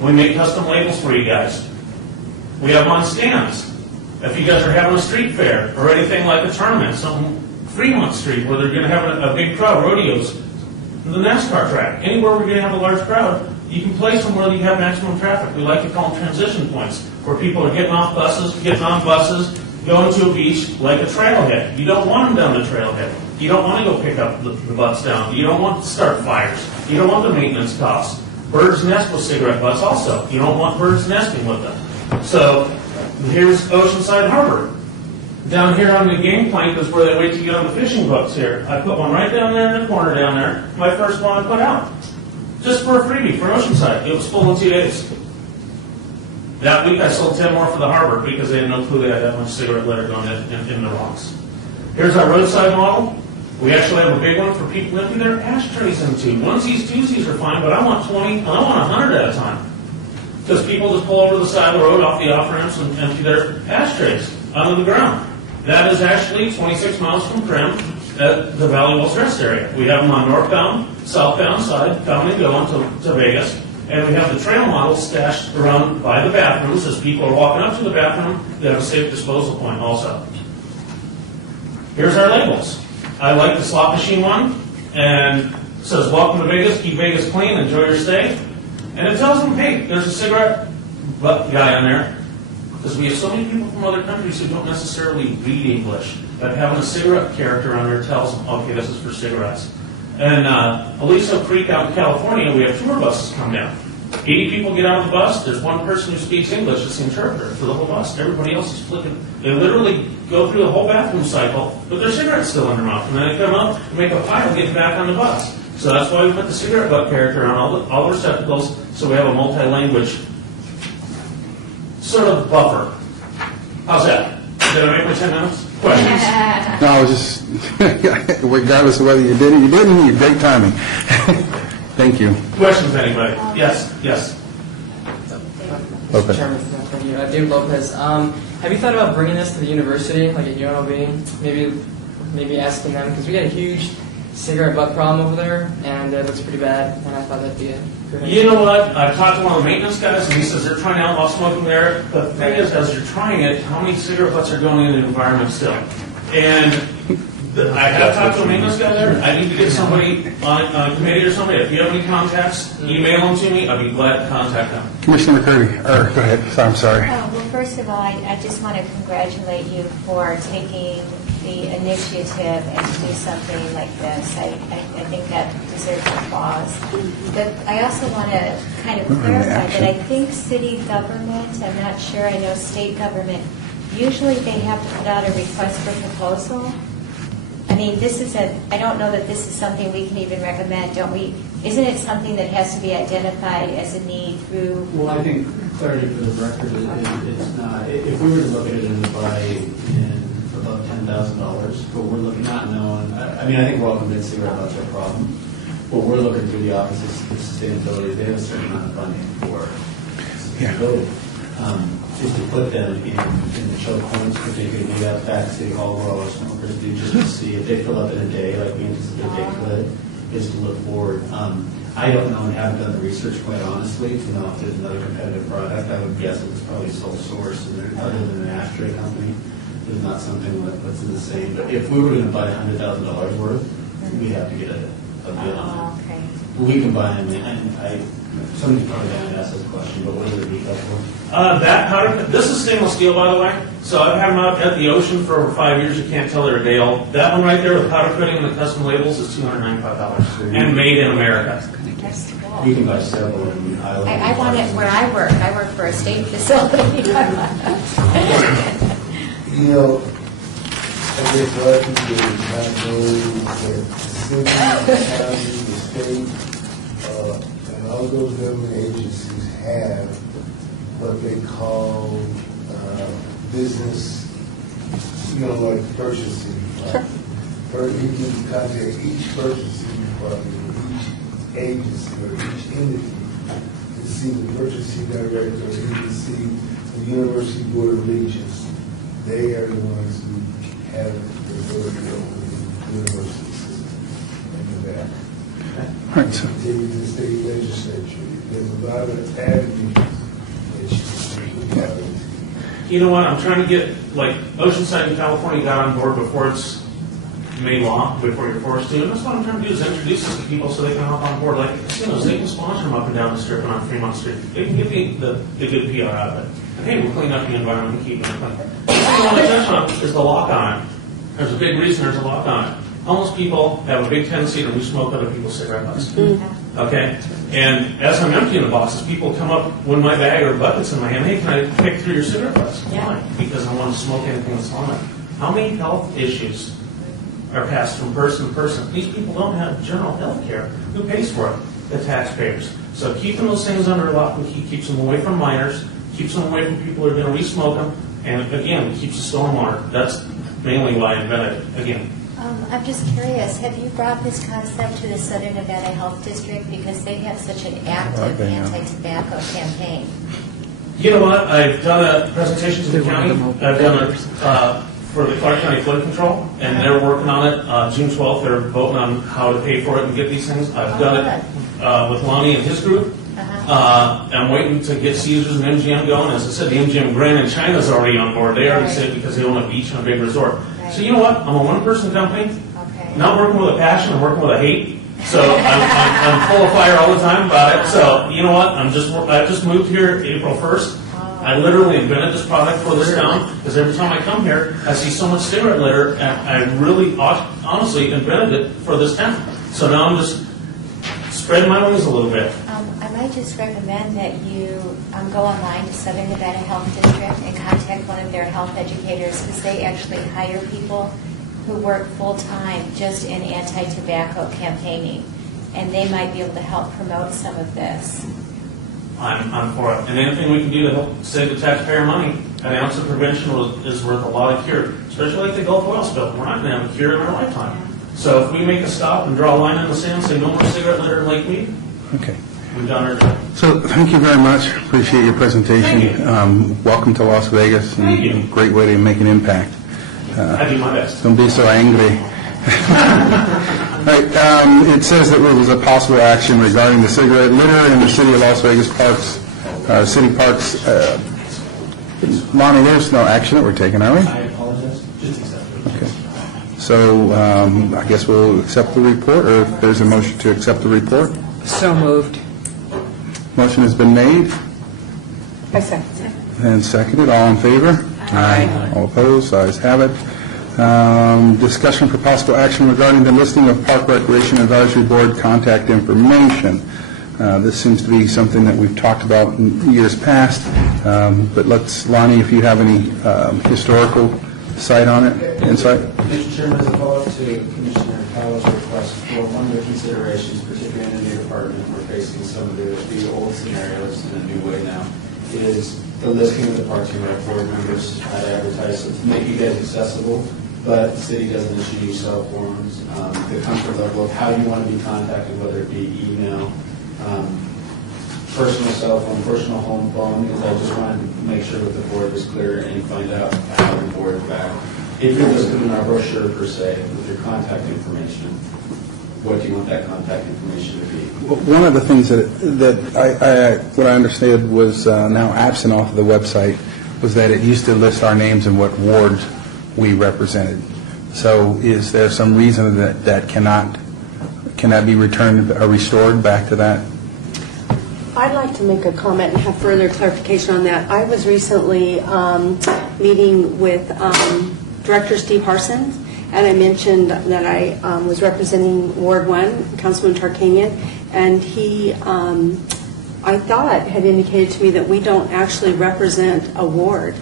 We make custom labels for you guys. We have them on stands. If you guys are having a street fair or anything like a tournament, some Fremont Street where they're going to have a big crowd, rodeos, the NASCAR track, anywhere we're going to have a large crowd, you can place them where you have maximum traffic. We like to call them transition points, where people are getting off buses, getting on buses, going to a beach like a trailhead. You don't want them down the trailhead. You don't want to go pick up the butts down. You don't want to start fires. You don't want the maintenance costs. Birds nest with cigarette butts also. You don't want birds nesting with them. So here's Oceanside Harbor. Down here on the gangplank is where they wait to get on the fishing boats here. I put one right down there in the corner down there. My first one I put out. Just for a freebie for Oceanside. It was full in 2 days. That week I sold 10 more for the harbor because they had no clue they had that much cigarette litter going in the rocks. Here's our roadside model. We actually have a big one for people to empty their ashtrays into. Onesies, twosies are fine, but I want 20, I want 100 at a time. Because people just pull over the side of the road off the off-ramps and empty their ashtrays onto the ground. That is actually 26 miles from Krim at the Valley Wells Rest area. We have them on northbound, southbound side, coming and going to Vegas. And we have the trail models stashed around by the bathrooms. As people are walking up to the bathroom, they have a safe disposal point also. Here's our labels. I like the slot machine one, and it says, welcome to Vegas, keep Vegas clean, enjoy your stay. And it tells them, hey, there's a cigarette butt guy on there. Because we have so many people from other countries who don't necessarily read English, but having a cigarette character on there tells them, okay, this is for cigarettes. And Aliso Creek out in California, we have tour buses come down. 80 people get out of the bus, there's one person who speaks English as the interpreter for the whole bus. Everybody else is flicking. They literally go through the whole bathroom cycle, but their cigarette's still in their mouth. And then they come up and make a pile getting back on the bus. So that's why we put the cigarette butt character on all the receptacles, so we have a multi-language sort of buffer. How's that? Did I make my 10 minutes? Questions? No, I was just, regardless of whether you did or you didn't, you great timing. Thank you. Questions, anybody? Yes, yes. Okay. Mr. Chairman, thank you. David Lopez. Have you thought about bringing this to the university, like at UNLV? Maybe asking them, because we got a huge cigarette butt problem over there, and it looks pretty bad, and I thought that'd be a good idea. You know what? I've talked to one of the maintenance guys, and he says they're trying to outlaw smoking there. But the thing is, as you're trying it, how many cigarette butts are going into the environment still? And I have talked to a maintenance guy there. I need to get somebody on a committee or somebody. If you have any contacts, email them to me. I'd be glad to contact them. Commissioner McCurdy, or go ahead. I'm sorry. Well, first of all, I just want to congratulate you for taking the initiative and to do something like this. I think that deserves applause. But I also want to kind of clarify that I think city government, I'm not sure, I know state government, usually they have to put out a request for proposal. I mean, I don't know that this is something we can even recommend, don't we? Isn't it something that has to be identified as a need through? Well, I think clarity for the record is it's not, if we were to look at it and buy in above $10,000, but we're looking not knowing, I mean, I think we're all convinced cigarette butts are a problem. But we're looking through the Office of Sustainability, they have a certain amount of funding for sustainability. Just to put them in the choke points, particularly we got back to City Hall where all our smokers do, just to see if they fill up in a day like we anticipate they could, is to look forward. I don't know and haven't done the research quite honestly to know if there's another competitive product. I would guess it's probably sole source, and other than an ashtray company, there's not something that's in the same. But if we were going to buy $100,000 worth, we'd have to get a bid on it. Okay. We can buy them, and somebody's probably going to ask this question, but what is it retail for? That powder, this is stainless steel, by the way. So I've had them out at the ocean for over 5 years. You can't tell they're a day old. That one right there with powder coating and the custom labels is $295 and made in America. That's cool. You can buy several in Ireland. I want it where I work. I work for a state facility. You know, I guess a lot of people do not know that the city, the county, the state, and all those government agencies have what they call business, like purchasing. You can contact each purchasing department, each agency, or each entity to see the purchasing director, or you can see the University Board of Regents. They are the ones who have the ability over the university system in the back. All right, so Take it to the state legislature. There's a lot of avenues that you can have. You know what? I'm trying to get, like, Oceanside in California got on board before it's made law, before you're forced to. And that's what I'm trying to do is introduce this to people so they can hop on board. Like casinos, they can sponsor them up and down the strip and on Fremont Street. They can give me the good PR out of it. And hey, we'll clean up the environment and keep it clean. The thing I want to touch on is the lock on it. There's a big reason there's a lock on it. Homeless people have a big tendency to smoke other people's cigarette butts. Okay? And as I'm emptying the boxes, people come up with my bag or buckets in my hand. Hey, can I pick through your cigarette butts? Why? Because I want to smoke anything that's on it. How many health issues are passed from person to person? These people don't have general health care. Who pays for it? The taxpayers. So keeping those things under lock and key keeps them away from minors, keeps them away from people who are going to re-smoke them, and again, keeps the stormwater. That's mainly why I invented it. Again. I'm just curious, have you brought this concept to the Southern Nevada Health District because they have such an active anti-tobacco campaign? You know what? I've done a presentation to the county. I've done it for the Clark County Flood Control, and they're working on it. June 12th, they're voting on how to pay for it and get these things. I've done it with Lonnie and his group. I'm waiting to get Caesars and MGM going. As I said, the MGM Grand in China's already on board. They already said because they own a beach and a big resort. So you know what? I'm a one-person company. Not working with a passion, I'm working with a hate. So I'm full of fire all the time about it. So you know what? I just moved here April 1st. I literally invented this product for this town because every time I come here, I see so much cigarette litter, and I really honestly invented it for this town. So now I'm just spreading my wings a little bit. I might just recommend that you go online to Southern Nevada Health District and contact one of their health educators, because they actually hire people who work full-time just in anti-tobacco campaigning, and they might be able to help promote some of this. I'm for it. And anything we can do to help save the taxpayer money, an ounce of prevention is worth a lot of cure, especially like the Gulf oil spill. We're not going to have a cure in our lifetime. So if we make a stop and draw a line in the sand, say no more cigarette litter in Lake Mead, Okay. we've done our job. So thank you very much. Appreciate your presentation. Welcome to Las Vegas, and a great way to make an impact. I do my best. Don't be so angry. Right, it says that there was a possible action regarding the cigarette litter in the city of Las Vegas parks, city parks. Lonnie, there's no action that we're taking, are we? I apologize. Just accept it. Okay. So I guess we'll accept the report, or if there's a motion to accept the report. So moved. Motion has been made I second. and seconded. All in favor? Aye. All opposed? Ayes have it. Discussion for possible action regarding the listing of Park Recreation Advisory Board contact information. This seems to be something that we've talked about in years past, but Lonnie, if you have any historical insight on it. Mr. Chairman, as a follow-up to Commissioner Powell's request for one of the considerations, particularly in the new department, we're facing some of the old scenarios in a new way now, is the listing of the Parks and Rec board members, how to advertise it, to make you guys accessible, but the city doesn't issue you cell forms, the comfort level of how you want to be contacted, whether it be email, personal cell phone, personal home phone, because I just wanted to make sure that the board was clear and find out how the board back. If you're listed in our brochure per se, with your contact information, what do you want that contact information to be? One of the things that what I understood was now absent off of the website was that it used to list our names and what wards we represented. So is there some reason that cannot be returned or restored back to that? I'd like to make a comment and have further clarification on that. I was recently meeting with Director Steve Harson, and I mentioned that I was representing Ward 1, Councilman Tarkanian, and he, I thought, had indicated to me that we don't actually represent a ward.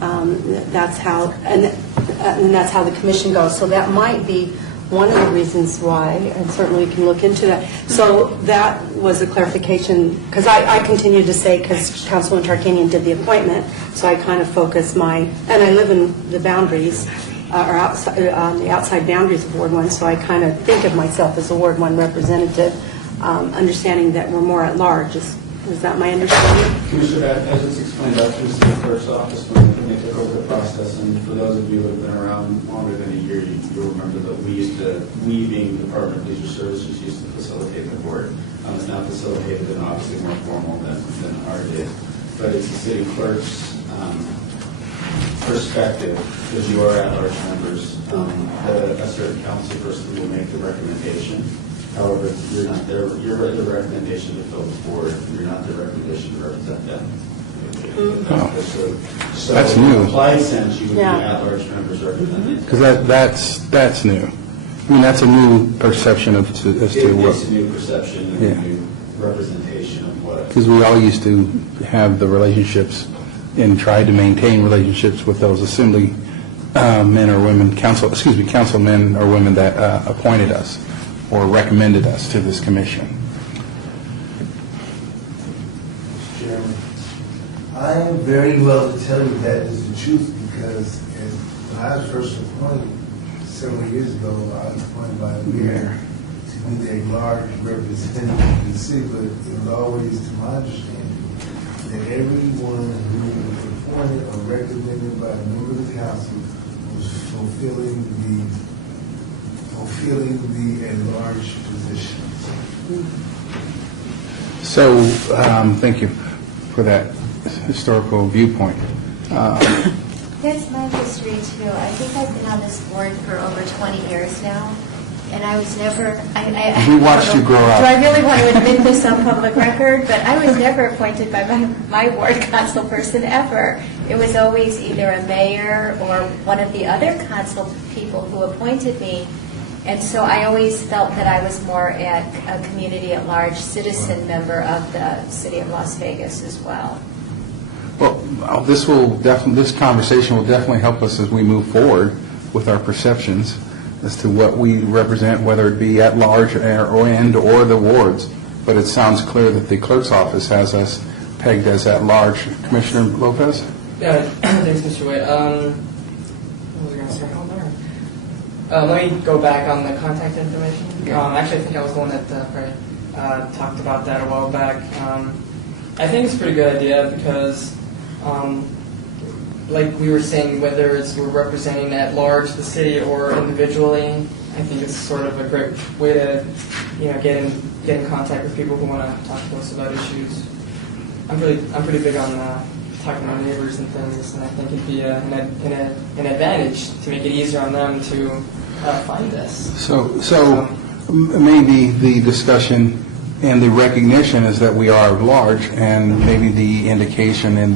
That's how, and that's how the commission goes. So that might be one of the reasons why, and certainly we can look into that. So that was a clarification, because I continue to say, because Councilman Tarkanian did the appointment, so I kind of focus and I live in the boundaries, or outside, on the outside boundaries of Ward 1, so I kind of think of myself as a Ward 1 representative, understanding that we're more at large. Is that my understanding? Commissioner, as it's explained out through the city clerk's office when they took over the process, and for those of you who have been around longer than a year, you'll remember that we being the Department of Leisure Services, used to facilitate the board. It's now facilitated and obviously more formal than our did. But it's the city clerk's perspective, because you are at-large members, a certain council person will make the recommendation. However, you're not there. You're the recommendation to fill the board. You're not the recommendation to represent them. So That's in new. an applied sense, you would be Yeah. at-large members representing. Because that's new. I mean, that's a new perception as to what. It's a new perception and Yeah. a new representation of what. Because we all used to have the relationships and tried to maintain relationships with those assembly men or women, councilmen or women that appointed us or recommended us to this commission. Chairman, I am very well to tell you that is the truth, because when I was first appointed several years ago, I was appointed by the mayor to be the large representative of the city, but it was always, to my understanding, that everyone who was appointed or recommended by a member of the council was fulfilling the at-large position. So, thank you for that historical viewpoint. That's my history too. I think I've been on this board for over 20 years now, and I was never, We watched you grow up. Do I really want to admit this on public record? But I was never appointed by my ward council person ever. It was always either a mayor or one of the other council people who appointed me. And so I always felt that I was more a community-at-large citizen member of the city of Las Vegas as well. Well, this conversation will definitely help us as we move forward with our perceptions as to what we represent, whether it be at large or the wards. But it sounds clear that the clerk's office has us pegged as at large. Commissioner Lopez? Yeah, thanks, Mr. Witt. What was I going to say? Oh, there. Let me go back on the contact information. Actually, I think I was the one that talked about that a while back. I think it's a pretty good idea because, like we were saying, whether we're representing at large the city or individually, I think it's sort of a great way to, get in contact with people who want to talk to us about issues. I'm pretty big on talking to my neighbors and things, and I think it'd be an advantage to make it easier on them to find us. So maybe the discussion and the recognition is that we are large, and maybe the indication in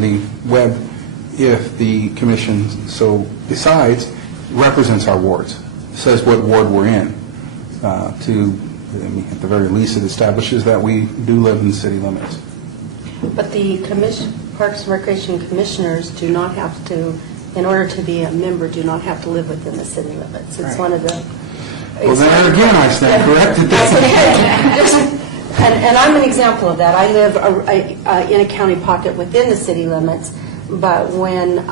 the web, if the commission so decides, represents our wards, says what ward we're in. At the very least, it establishes that we do live in city limits. But the Parks and Recreation Commissioners do not have to, in order to be a member, do not have to live within the city limits. It's one of the... Well, then again, I stand corrected. And I'm an example of that. I live in a county pocket within the city limits, but when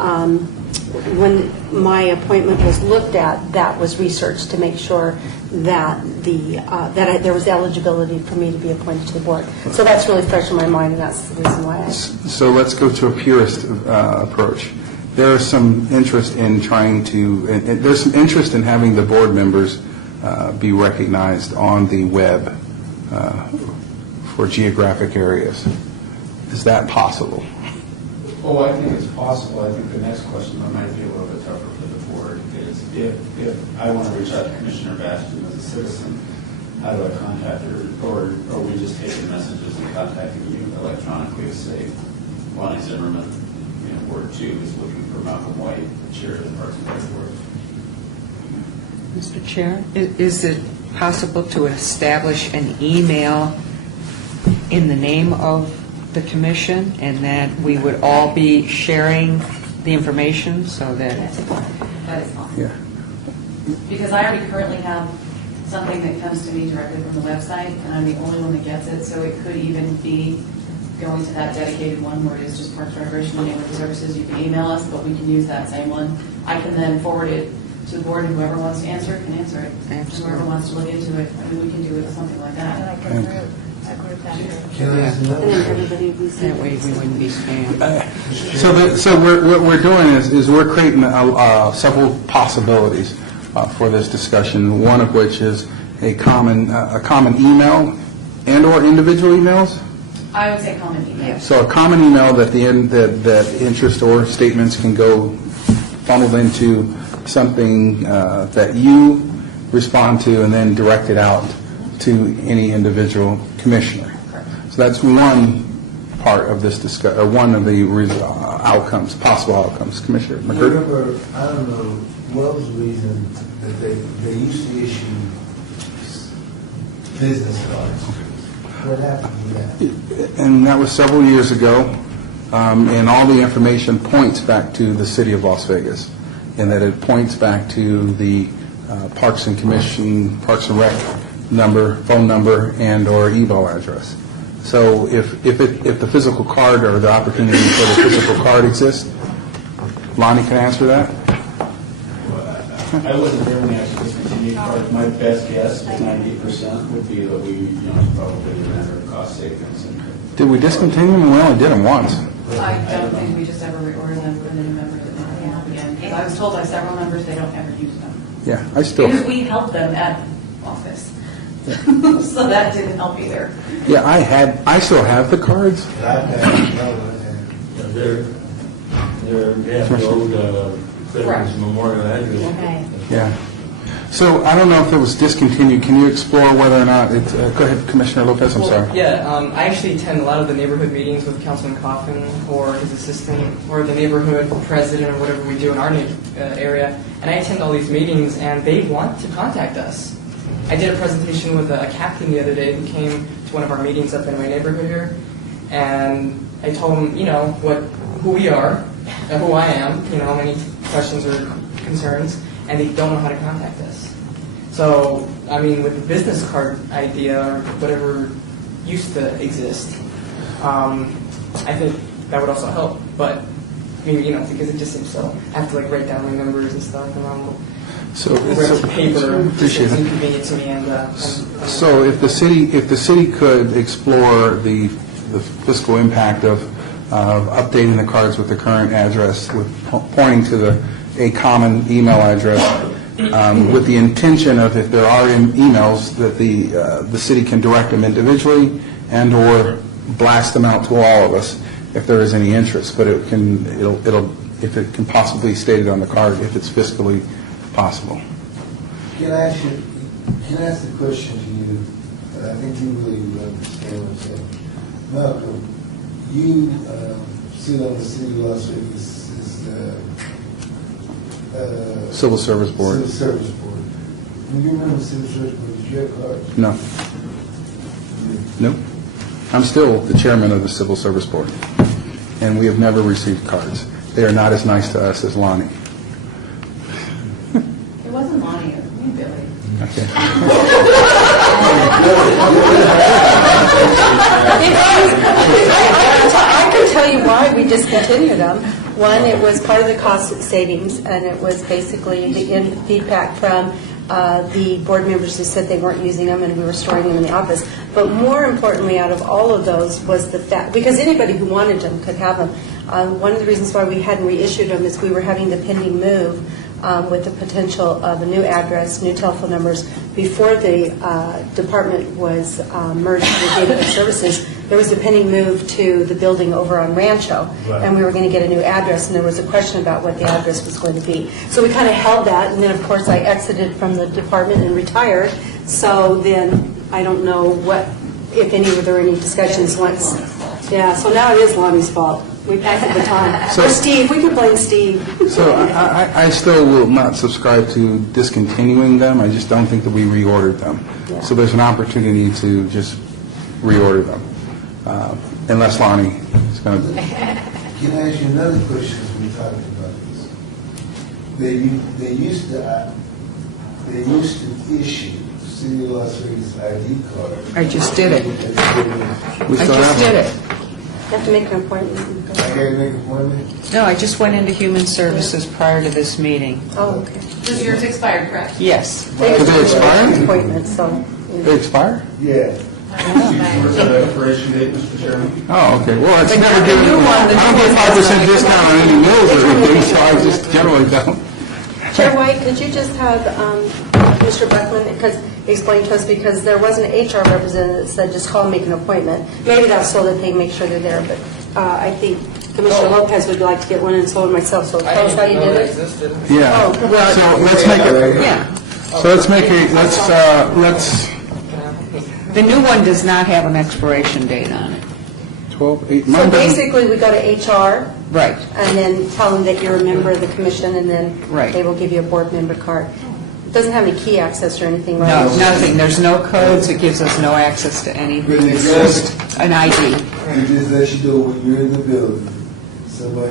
my appointment was looked at, that was researched to make sure that there was eligibility for me to be appointed to the board. So that's really fresh in my mind, and that's the reason why I... So let's go to a purist approach. There's some interest in there's some interest in having the board members be recognized on the web for geographic areas. Is that possible? Oh, I think it's possible. I think the next question that might be a little bit tougher for the board is if I want to reach out to Commissioner Bastian as a citizen, how do I contact her? Or we just taking messages and contacting you electronically to say, Lonnie Zimmerman, Ward 2 is looking for Malcolm White, the chair of the Parks and Rec Board. Mr. Chair, is it possible to establish an email in the name of the commission, and that we would all be sharing the information so that... That is possible. Yeah. Because I already currently have something that comes to me directly from the website, and I'm the only one that gets it, so it could even be going to that dedicated one where it is just Parks and Recreation and Neighborhood Services. You can email us, but we can use that same one. I can then forward it to the board, and whoever wants to answer it can answer it. Absolutely. Whoever wants to look into it, we can do it something like that. Like a group effort. Can I ask And another? then everybody would be... That way we wouldn't be spammed. So what we're doing is we're creating several possibilities for this discussion, one of which is a common email and/or individual emails. I would say common email. So a common email that interest or statements can go funneled into something that you respond to and then direct it out to any individual commissioner. Correct. So that's one part of this discussion, one of the outcomes, possible outcomes. Commissioner McCurdy? Remember, I don't know, what was the reason that they used to issue business cards? What happened to that? And that was several years ago, and all the information points back to the city of Las Vegas, and that it points back to the Parks and Rec number, phone number, and/or email address. So if the physical card or the opportunity for the physical card exists, Lonnie can answer that. I wasn't there when they actually discontinued cards. My best guess, 90%, would be that we, probably a matter of cost savings. Did we discontinue them? We only did them once. I don't think we just ever reordered them for the new members that never came up again. Because I was told by several members they don't ever use them. Yeah, I still. Because we helped them at office. So that didn't help either. Yeah, I still have the cards. They're the old Veterans Memorial address. Yeah. So I don't know if it was discontinued. Can you explore whether or not it's, go ahead, Commissioner Lopez, I'm Well, sorry. Yeah, I actually attend a lot of the neighborhood meetings with Councilman Coffin or his assistant or the neighborhood president or whatever we do in our area. And I attend all these meetings and they want to contact us. I did a presentation with a captain the other day who came to one of our meetings up in my neighborhood here. And I told him, who we are, who I am, any questions or concerns, and they don't know how to contact us. So, I mean, with the business card idea or whatever used to exist, I think that would also help. But, because it just seems so. I have to write down my numbers and stuff, and So, paper. appreciate It's it. inconvenient to me, and So if the city could explore the fiscal impact of updating the cards with the current address, with pointing to a common email address, with the intention of if there are emails that the city can direct them individually and/or blast them out to all of us if there is any interest. But if it can possibly state it on the card if it's fiscally possible. Can I ask a question to you? I think you really will understand what I'm saying. Malcolm, you sit on the city of Las Vegas Civil Service Board. Civil Service Board. When you remember the Civil Service Board, did you have cards? No. Nope. I'm still the chairman of the Civil Service Board, and we have never received cards. They are not as nice to us as Lonnie. It wasn't Lonnie, it was me, Billy. Okay. I can tell you why we discontinued them. One, it was part of the cost savings, and it was basically the feedback from the board members who said they weren't using them and we were storing them in the office. But more importantly, out of all of those was the fact, because anybody who wanted them could have them. One of the reasons why we hadn't reissued them is we were having the pending move with the potential of a new address, new telephone numbers. Before the department was merged with Neighborhood Services, there was a pending move to the building over on Rancho, and we were going to get a new address, and there was a question about what the address was going to be. So we kind of held that, and then, of course, I exited from the department and retired. So then I don't know what, if any, were there any discussions once. Yeah, so now it is Lonnie's fault. We passed the baton. Or Steve, we can blame Steve. So I still will not subscribe to discontinuing them. I just don't think that we reordered them. Yeah. So there's an opportunity to just reorder them, unless Lonnie is going to. Can I ask you another question as we talking about this? They used to issue City of Las Vegas ID cards. I just did it. We I still just have did them. it. You have to make an appointment. I gotta make an appointment? No, I just went into Human Services prior to this meeting. Oh, okay. This year's expired, correct? Yes. Do they expire? Appointments, so. They expire? Yeah. Expiration date, Mr. Chairman? Oh, okay. Well, it's But never the given, new one- the I don't new get one 5% discount on any meals or anything, so I just generally don't. Chair White, could you just have Mr. Beckman, because explain to us, because there was an HR representative that said just call and make an appointment. Maybe that's so that they make sure they're there, but I think Commissioner Lopez would like to get one, and so would myself, so tell us how you did it. existed. Yeah. Oh, well, So let's make it, Yeah. so let's make it, let's, The new one does not have an expiration date on it. 12, 8, So mine doesn't. basically, we go to HR, Right. and then tell them that you're a member of the commission, and then Right. they will give you a board member card. It doesn't have any key access or anything, right? No, nothing. There's no codes. It gives us no access to anything. It's just an ID. It just lets you know when you're in the building, somebody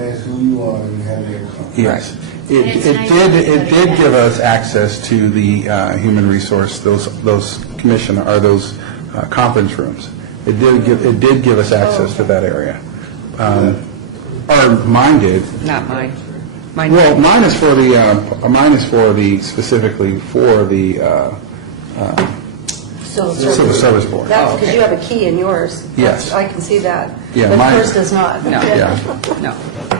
asks who you are, and you have their card. Yes. And it's nice It that did give us access to the human resource, those commission, or those conference rooms. It did give us access to that area. Or mine did. Not mine. Mine. Well, mine is for the, specifically for the Civil Service Board. That's because you have a key in yours. Yes. I can see that. Yeah, But mine- yours does not. No. Yeah. No.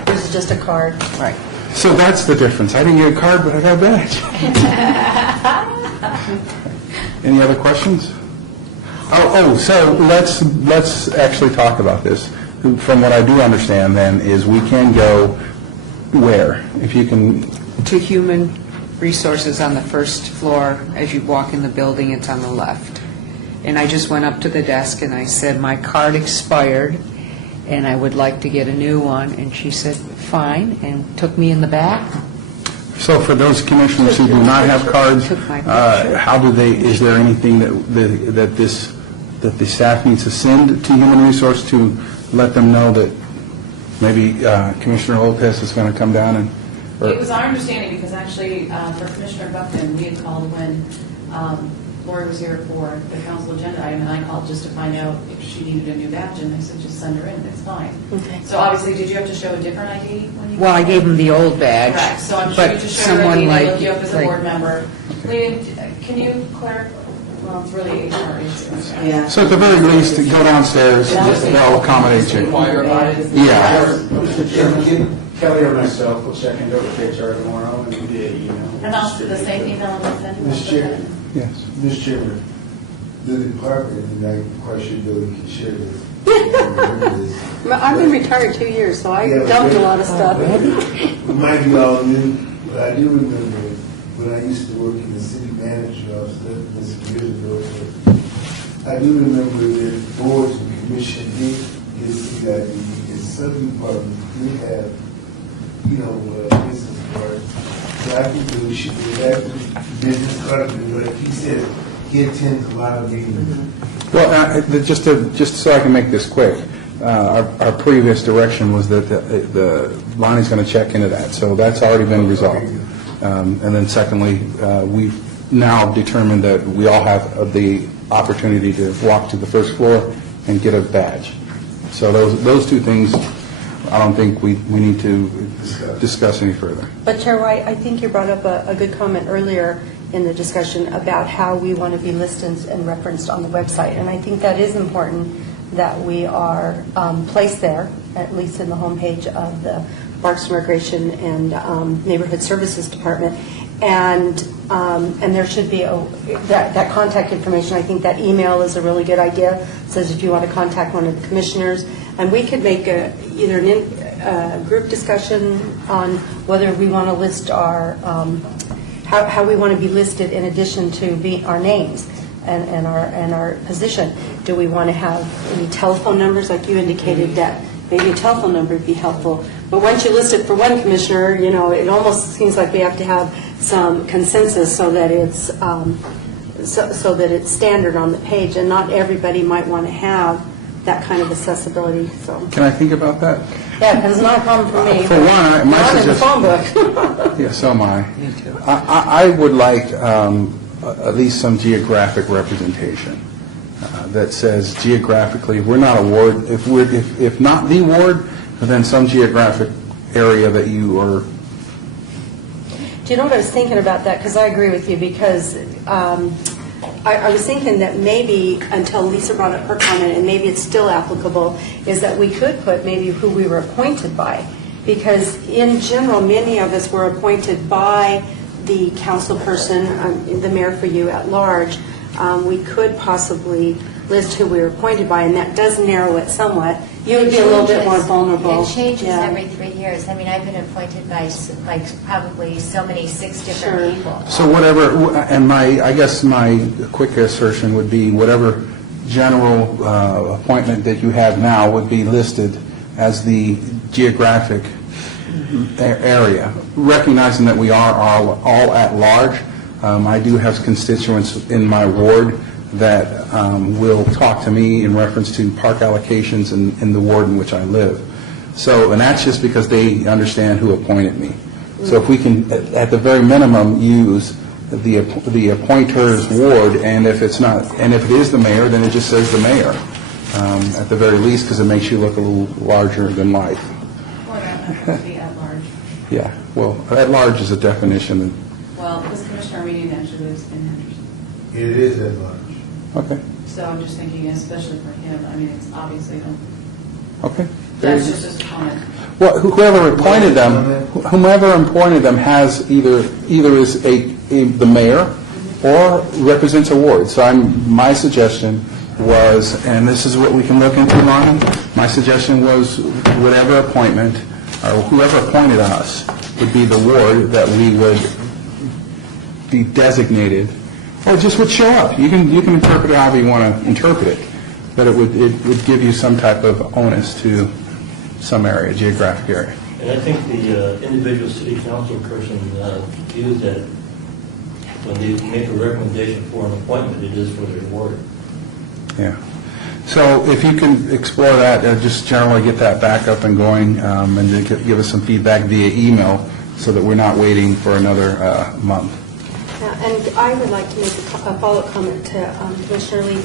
Yours is just a card. Right. So that's the difference. I didn't get a card, but I got a badge. Any other questions? So let's actually talk about this. From what I do understand then is we can go where? If you can, To Human resources on the first floor. As you walk in the building, it's on the left. And I just went up to the desk and I said, my card expired and I would like to get a new one. And she said, fine, and took me in the back. So for those commissioners who do not have cards, Took my picture. how do they, is there anything that the staff needs to send to Human Resource to let them know that maybe Commissioner Lopez is going to come down and... It was our understanding, because actually, for Commissioner Buckman, we had called when Lori was here for the council agenda item, and I called just to find out if she needed a new badge, and they said, just send her in, it's fine. Okay. So obviously, did you have to show a different ID when you... Well, I gave him the old badge. Correct, so I'm sure but you just showed her someone ID, they like- looked you up as a like- board member. Leland, can you clarify? Well, it's really HR issues. Yeah. So at the very least, go downstairs, they'll accommodate you. Yeah. Mr. Chairman, Kelly or myself will check into it with HR tomorrow and via email. And I'll do the same email and I'll send you. Mr. Chairman, Yes. Mr. Chairman, the department, and I'm quite sure Billy can share this. I've been retired 2 years, so I Yeah, dumped a but- lot of stuff. It might be all new, but I do remember when I used to work in the city manager office, that was years ago. But I do remember that boards and commission did get CID, and some departments did have, business cards. So I think that we should do that business card, but like he said, he attends a lot of meetings. Well, just so I can make this quick, our previous direction was that the Lonnie's going to check into that, so that's already been resolved. And then secondly, we've now determined that we all have the opportunity to walk to the first floor and get a badge. So those two things, I don't think we need to discuss any further. But Chair White, I think you brought up a good comment earlier in the discussion about how we want to be listed and referenced on the website. And I think that is important that we are placed there, at least in the homepage of the Parks and Recreation and Neighborhood Services Department. And there should be that contact information. I think that email is a really good idea. It says if you want to contact one of the commissioners. And we could make either a group discussion on whether we want to list our, how we want to be listed in addition to our names and our position. Do we want to have any telephone numbers, like you indicated, that maybe a telephone number would be helpful. But once you list it for one commissioner, it almost seems like we have to have some consensus so that it's so that it's standard on the page, and not everybody might want to have that kind of accessibility. So Can I think about that? yeah, because it's not a problem for me. For one, my I'm in the phone suggestion... book. Yeah, so am I. Me too. I would like at least some geographic representation that says geographically, we're not a ward, if not the ward, then some geographic area that you are... Do you know what I was thinking about that? Because I agree with you, because I was thinking that maybe, until Lisa brought up her comment, and maybe it's still applicable, is that we could put maybe who we were appointed by. Because in general, many of us were appointed by the council person, the mayor for you at large. We could possibly list who we were appointed by, and that does narrow it somewhat. You would be a little bit more vulnerable. It changes Yeah. every 3 years. I mean, I've been appointed by probably so many, 6 different Sure. people. So whatever, and I guess my quick assertion would be whatever general appointment that you have now would be listed as the geographic area, recognizing that we are all at large. I do have constituents in my ward that will talk to me in reference to park allocations in the ward in which I live. So, and that's just because they understand who appointed me. So if we can, at the very minimum, use the appointer's ward, and if it's not, and if it is the mayor, then it just says the mayor, at the very least, because it makes you look a little larger than life. Or that have to be at large. Yeah, well, at large is a definition. Well, this commissioner meeting actually lives in Henderson. It is at large. Okay, So I'm just thinking, especially for him, I mean, it's obviously, okay. that's just a comment. Well, whoever appointed them has either is the mayor or represents a ward. So my suggestion was, and this is what we can look into, Lonnie, my suggestion was whatever appointment, or whoever appointed us, would be the ward that we would be designated, or just would show up. You can interpret it however you want to interpret it, but it would give you some type of onus to some area, geographic area. And I think the individual city council person views that when they make a recommendation for an appointment, it is for their ward. Yeah. So if you can explore that, just generally get that back up and going, and then give us some feedback via email so that we're not waiting for another month. And I would like to make a follow-up comment to Commissioner Lee.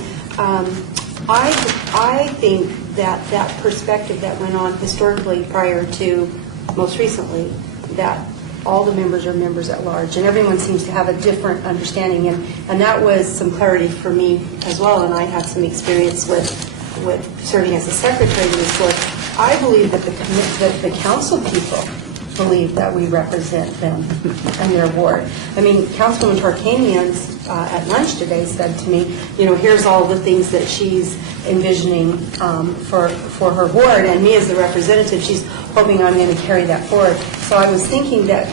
I think that perspective that went on historically prior to most recently, that all the members are members at large, and everyone seems to have a different understanding, and that was some clarity for me as well, and I had some experience with serving as a secretary to this board. I believe that the council people believe that we represent them and their ward. I mean, Councilwoman Tarkanian at lunch today said to me, here's all the things that she's envisioning for her ward, and me as the representative, she's hoping I'm going to carry that forward. So I was thinking that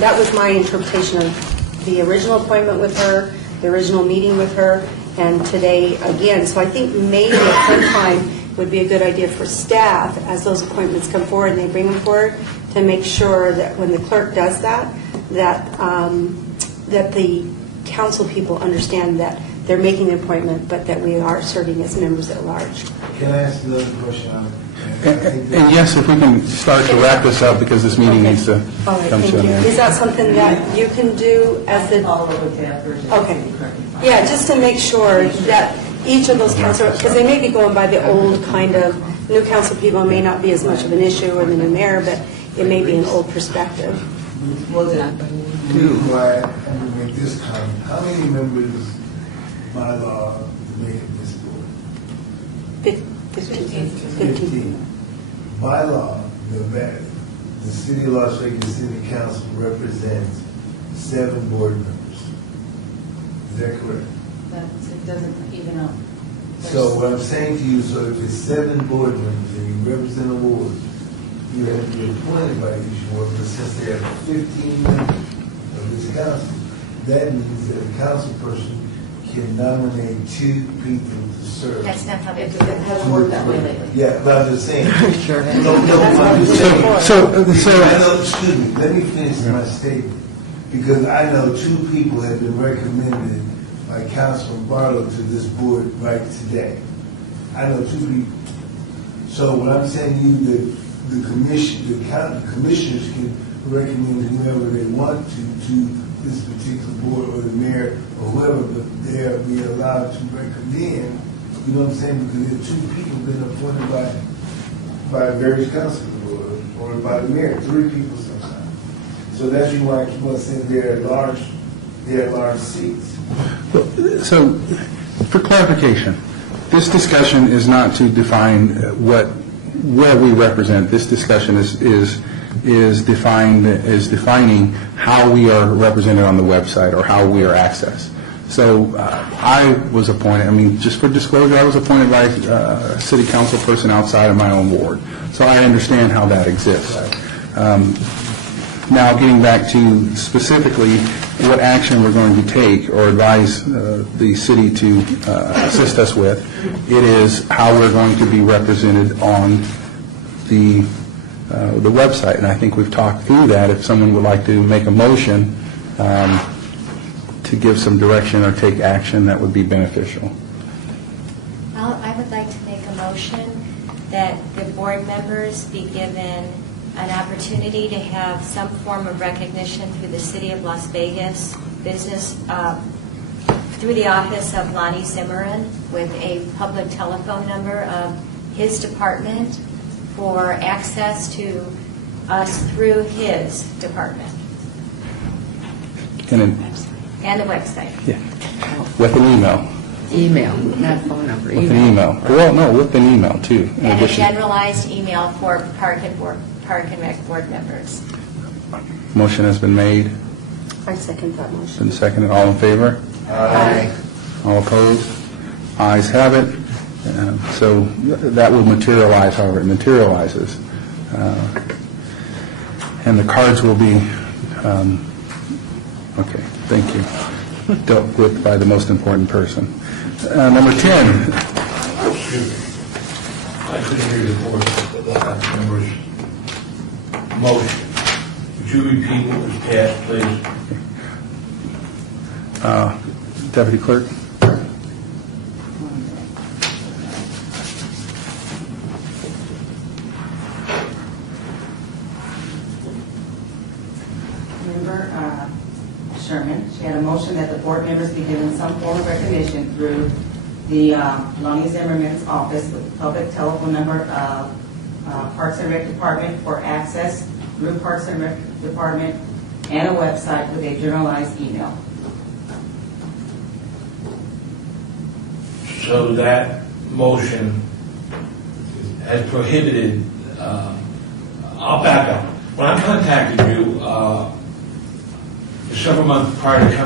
that was my interpretation of the original appointment with her, the original meeting with her, and today again. So I think maybe at some time would be a good idea for staff, as those appointments come forward and they bring them forward, to make sure that when the clerk does that the council people understand that they're making the appointment, but that we are serving as members at large. Can I ask another question? And yes, if we can start to wrap this up, because this meeting needs to All right, come thank to an you. end. Is that something that you can do as the... Okay. Yeah, just to make sure that each of those council, because they may be going by the old kind of, new council people may not be as much of an issue, or the new mayor, but it may be an old perspective. The reason why I'm going to make this comment, how many members by law make it this board? 15. By law, the city of Las Vegas City Council represents 7 board members. Is that correct? It doesn't even out. So what I'm saying to you, so if it's 7 board members and you represent a ward, you have to be appointed by each ward, but since there are 15 members of this council, that means that a council person can nominate 2 people to serve. That's not how It they do it. hasn't worked that way lately. Yeah, but I'm just saying. Sure. No, I'm just saying. So- I know, excuse me, let me finish my statement, because I know 2 people have been recommended by Councilman Barlow to this board right today. I know 2 people. So what I'm saying to you, the commissioners can recommend whoever they want to this particular board, or the mayor, or whoever, but they'll be allowed to recommend, you know what I'm saying, because there are 2 people been appointed by various councilors, or by the mayor, 3 people sometimes. So that's why I keep on saying they're large seats. So, for clarification, this discussion is not to define where we represent. This discussion is defining how we are represented on the website or how we are accessed. So I was appointed, just for disclosure, I was appointed by a city council person outside of my own ward. So I understand how that exists. Now, getting back to specifically what action we're going to take or advise the city to assist us with, it is how we're going to be represented on the website. And I think we've talked through that. If someone would like to make a motion to give some direction or take action, that would be beneficial. I would like to make a motion that the board members be given an opportunity to have some form of recognition through the City of Las Vegas business, through the office of Lonnie Zimmerman, with a public telephone number of his department for access to us through his department. And And the website. yeah, with an email. Email, not phone number. With an email. Well, no, with an email, too, in And a addition. generalized email for Park and Rec board members. Motion has been made, I second that motion. been seconded. All in favor? Aye. All opposed? Ayes have it. So that will materialize however it materializes. And the cards will be, okay. Thank you. Dealt with by the most important person. Number 10, Excuse me. I couldn't hear the board members' motion. Would you repeat what was passed, please? Deputy Clerk. Member Sherman, she had a motion that the board members be given some form of recognition through the Lonnie Zimmerman's office with the public telephone number of Parks and Rec Department for access through Parks and Rec Department and a website with a generalized email. So that motion has prohibited, I'll back up. When I contacted you, several months prior to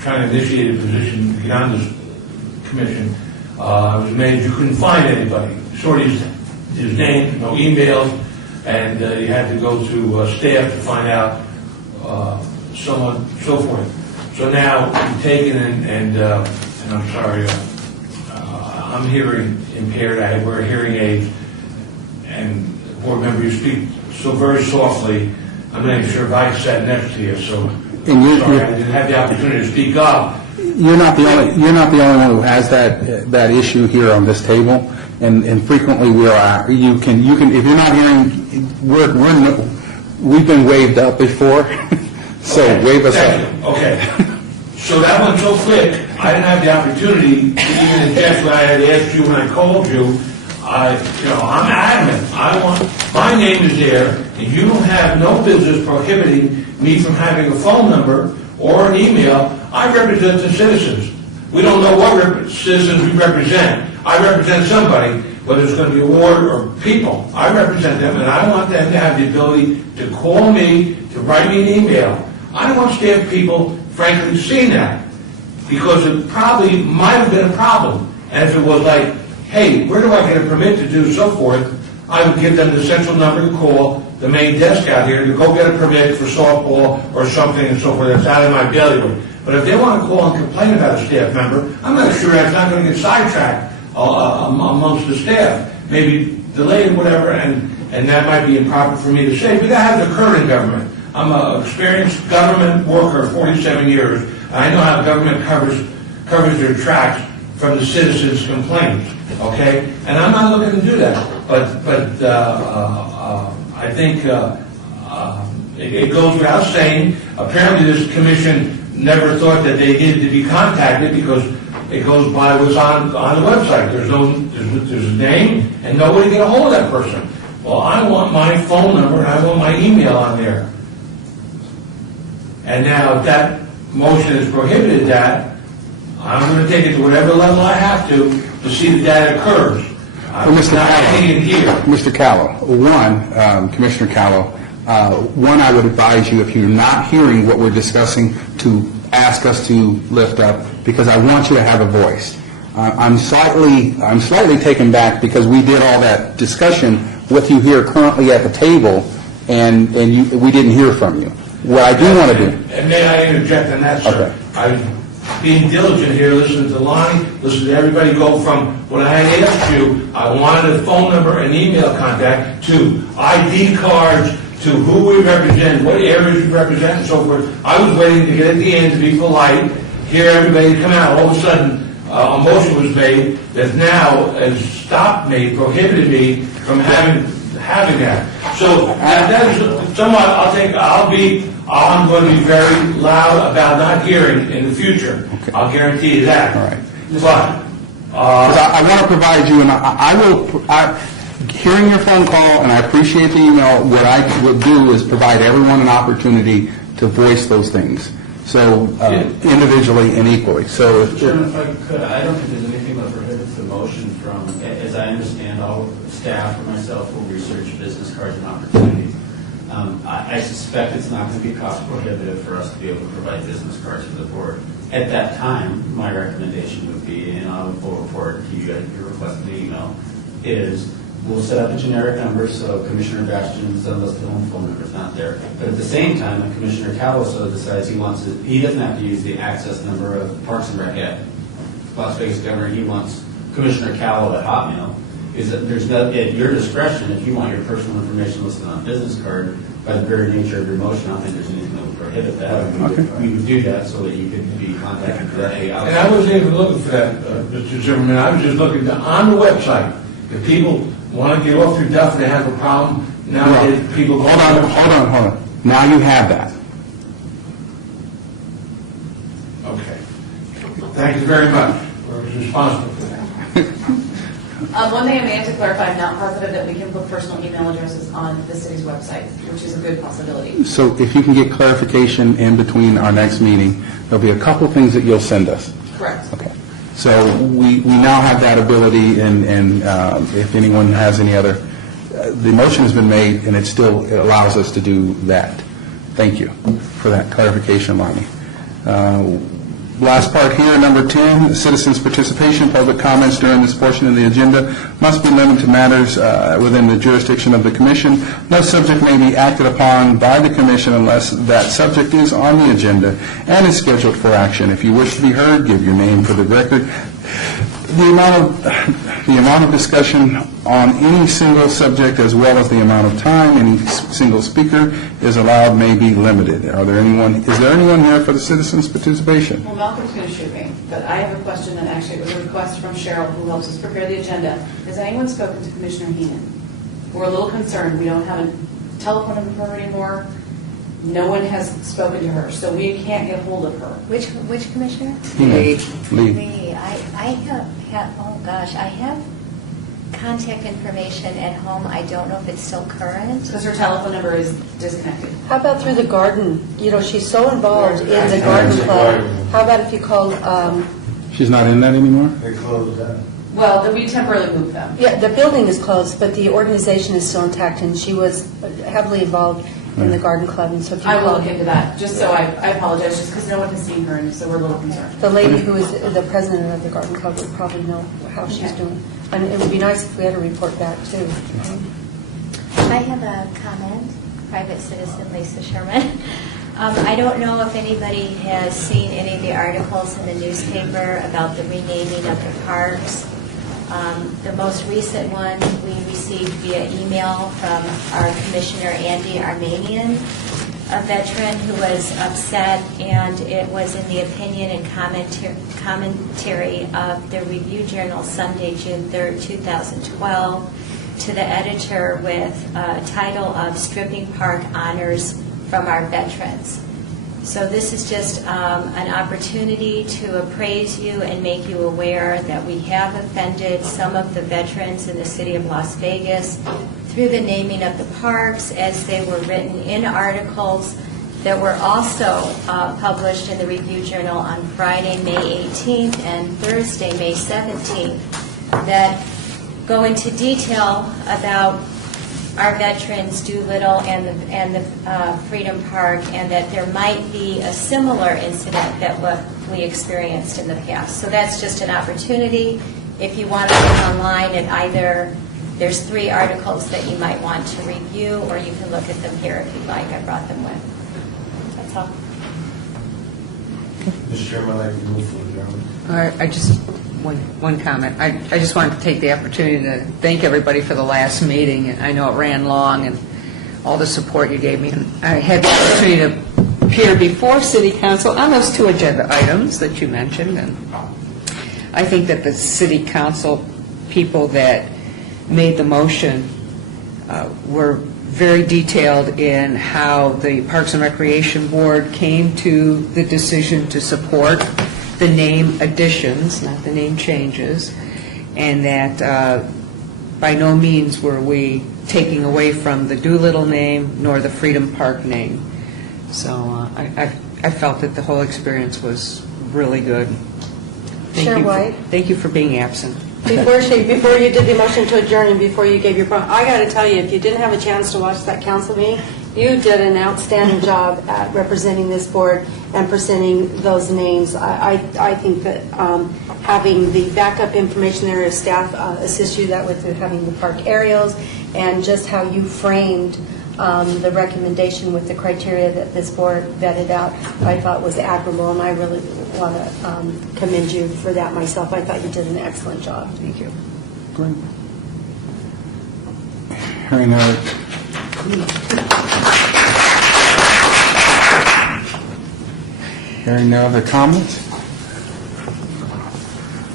trying to initiate a position to get on this commission, I was amazed you couldn't find anybody. Shorty's his name, no emails, and you had to go to staff to find out someone, so forth. So now you've taken and I'm sorry, I'm hearing impaired. I wear hearing aids, and board member, you speak so very softly. I'm not even sure if I sat next to you, so sorry I didn't have the opportunity to speak up. You're not the only one who has that issue here on this table, and frequently you can if you're not hearing, we've been waved up before, so Okay. wave us Thank up. you. Okay. So that went so quick, I didn't have the opportunity to even address what I had asked you when I called you. I'm adamant. My name is there, and you don't have no business prohibiting me from having a phone number or an email. I represent the citizens. We don't know what citizens we represent. I represent somebody, whether it's going to be a ward or people. I represent them, and I want them to have the ability to call me, to write me an email. I don't want staff people, frankly, seeing that, because it probably might have been a problem. And if it was like, hey, where do I get a permit to do so forth, I would give them the central number to call, the main desk out here, to go get a permit for softball or something and so forth that's out of my bailiwick. But if they want to call and complain about a staff member, I'm not sure that's not going to get sidetracked amongst the staff. Maybe delayed, whatever, and that might be improper for me to say, but that has occurred in government. I'm an experienced government worker, 47 years. I know how government covers their tracks from the citizens' complaints, okay? And I'm not looking to do that, but I think it goes without saying. Apparently, this commission never thought that they needed to be contacted because it goes by what's on the website. There's a name, and nobody get a hold of that person. Well, I want my phone number and I want my email on there. And now, if that motion has prohibited that, I'm going to take it to whatever level I have to see that occurs. I'm Mr. not Callow, hanging here. Mr. Callow, Commissioner Callow, I would advise you, if you're not hearing what we're discussing, to ask us to lift up, because I want you to have a voice. I'm slightly taken back because we did all that discussion with you here currently at the table, and we didn't hear from you. What I do want to do... And may I interject on that, sir? Okay. I'm being diligent here, listening to Lonnie, listening to everybody go from what I had asked you, I wanted a phone number and email contact, to ID cards, to who we represent, what areas we represent, and so forth. I was waiting to get at the end to be polite, hear everybody come out. All of a sudden, a motion was made that now has stopped me, prohibited me from having that. So that is somewhat. I'm going to be very loud about not hearing in the future. Okay. I'll guarantee you that. All right. But I want to provide you, and I will. Hearing your phone call, and I appreciate the email, what I will do is provide everyone an opportunity to voice those things, so individually and equally. So, Chairman, if I could, I don't think there's anything that prohibits the motion from, as I understand, all staff or myself will research business cards and opportunities. I suspect it's not going to be cost prohibitive for us to be able to provide business cards for the board. At that time, my recommendation would be, and I will report to you at your request in the email, is we'll set up a generic number, so Commissioner Bastian's unlisted home phone number is not there. But at the same time, if Commissioner Caloso decides he wants it, he doesn't have to use the access number of Parks and Rec at Las Vegas Governor. He wants Commissioner Callow at Hotmail. Is that there's no, at your discretion, if you want your personal information listed on a business card, by the very nature of your motion, I don't think there's anything that would prohibit that. We would do that so that you could be contacted directly. And I wasn't even looking for that, Mr. Zimmerman. I was just looking on the website. If people want to get off their duff and they have a problem, nowadays people go. Hold on. Now you have that. Okay. Thank you very much. Whoever's responsible for that. One thing I may have to clarify, I'm not positive that we can put personal email addresses on the city's website, which is a good possibility. So if you can get clarification in between our next meeting, there'll be a couple things that you'll send us. Correct. Okay. So we now have that ability, and if anyone has any other, the motion has been made, and it still allows us to do that. Thank you for that clarification, Lonnie. Last part here, number 10, citizens' participation. Public comments during this portion of the agenda must be limited to matters within the jurisdiction of the commission. No subject may be acted upon by the commission unless that subject is on the agenda and is scheduled for action. If you wish to be heard, give your name for the record. The amount of discussion on any single subject, as well as the amount of time any single speaker is allowed, may be limited. Is there anyone here for the citizens' participation? Well, Malcolm's going to shoot me, but I have a question that actually was a request from Cheryl, who helps us prepare the agenda. Has anyone spoken to Commissioner Heenan? We're a little concerned. We don't have a telephone number for her anymore. No one has spoken to her, so we can't get hold of her. Which commissioner? Lee. I have contact information at home. I don't know if it's still current. Because her telephone number is disconnected. How about through the garden? You know, she's so involved in the garden club. How about if you called, She's not in that anymore? They closed down. Well, we temporarily moved them. yeah, the building is closed, but the organization is still intact, and she was heavily involved in the garden club, and so if you I will called look into that, just so I apologize, just because no one has seen her, and so we're a little concerned. the lady who is the president of the garden club would probably know how she's doing. And it would be nice if we had a report back, too. I have a comment, private citizen Lisa Sherman. I don't know if anybody has seen any of the articles in the newspaper about the renaming of the parks. The most recent one we received via email from our Commissioner Andy Armenian, a veteran who was upset, and it was in the opinion and commentary of the Review Journal Sunday, June 3rd, 2012, to the editor with a title of Stripping Park Honors from Our Veterans. So this is just an opportunity to appraise you and make you aware that we have offended some of the veterans in the city of Las Vegas through the naming of the parks, as they were written in articles that were also published in the Review Journal on Friday, May 18th and Thursday, May 17th, that go into detail about our veterans, Doolittle and the Freedom Park, and that there might be a similar incident that what we experienced in the past. So that's just an opportunity. If you want to look online at either, there's 3 articles that you might want to review, or you can look at them here if you'd like. I brought them with. That's all. Mr. Chairman, I'd like to move for adjournment. All right, I just, one comment. I just wanted to take the opportunity to thank everybody for the last meeting, and I know it ran long, and all the support you gave me. And I had the opportunity to appear before City Council on those 2 agenda items that you mentioned, and I think that the City Council people that made the motion were very detailed in how the Parks and Recreation Board came to the decision to support the name additions, not the name changes, and that by no means were we taking away from the Doolittle name nor the Freedom Park name. So I felt that the whole experience was really good. Chair White? Thank you for being absent. Before you did the motion to adjourn and before you gave your, I got to tell you, if you didn't have a chance to watch that council meeting, You did an outstanding job at representing this board and presenting those names. I think that having the backup information there as staff assist you that with having the park aerials and just how you framed the recommendation with the criteria that this board vetted out, I thought was admirable, and I really want to commend you for that myself. I thought you did an excellent job. Thank you. Great. Hearing no Hearing no other comments?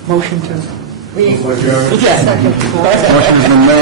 Motion to. Motion has been made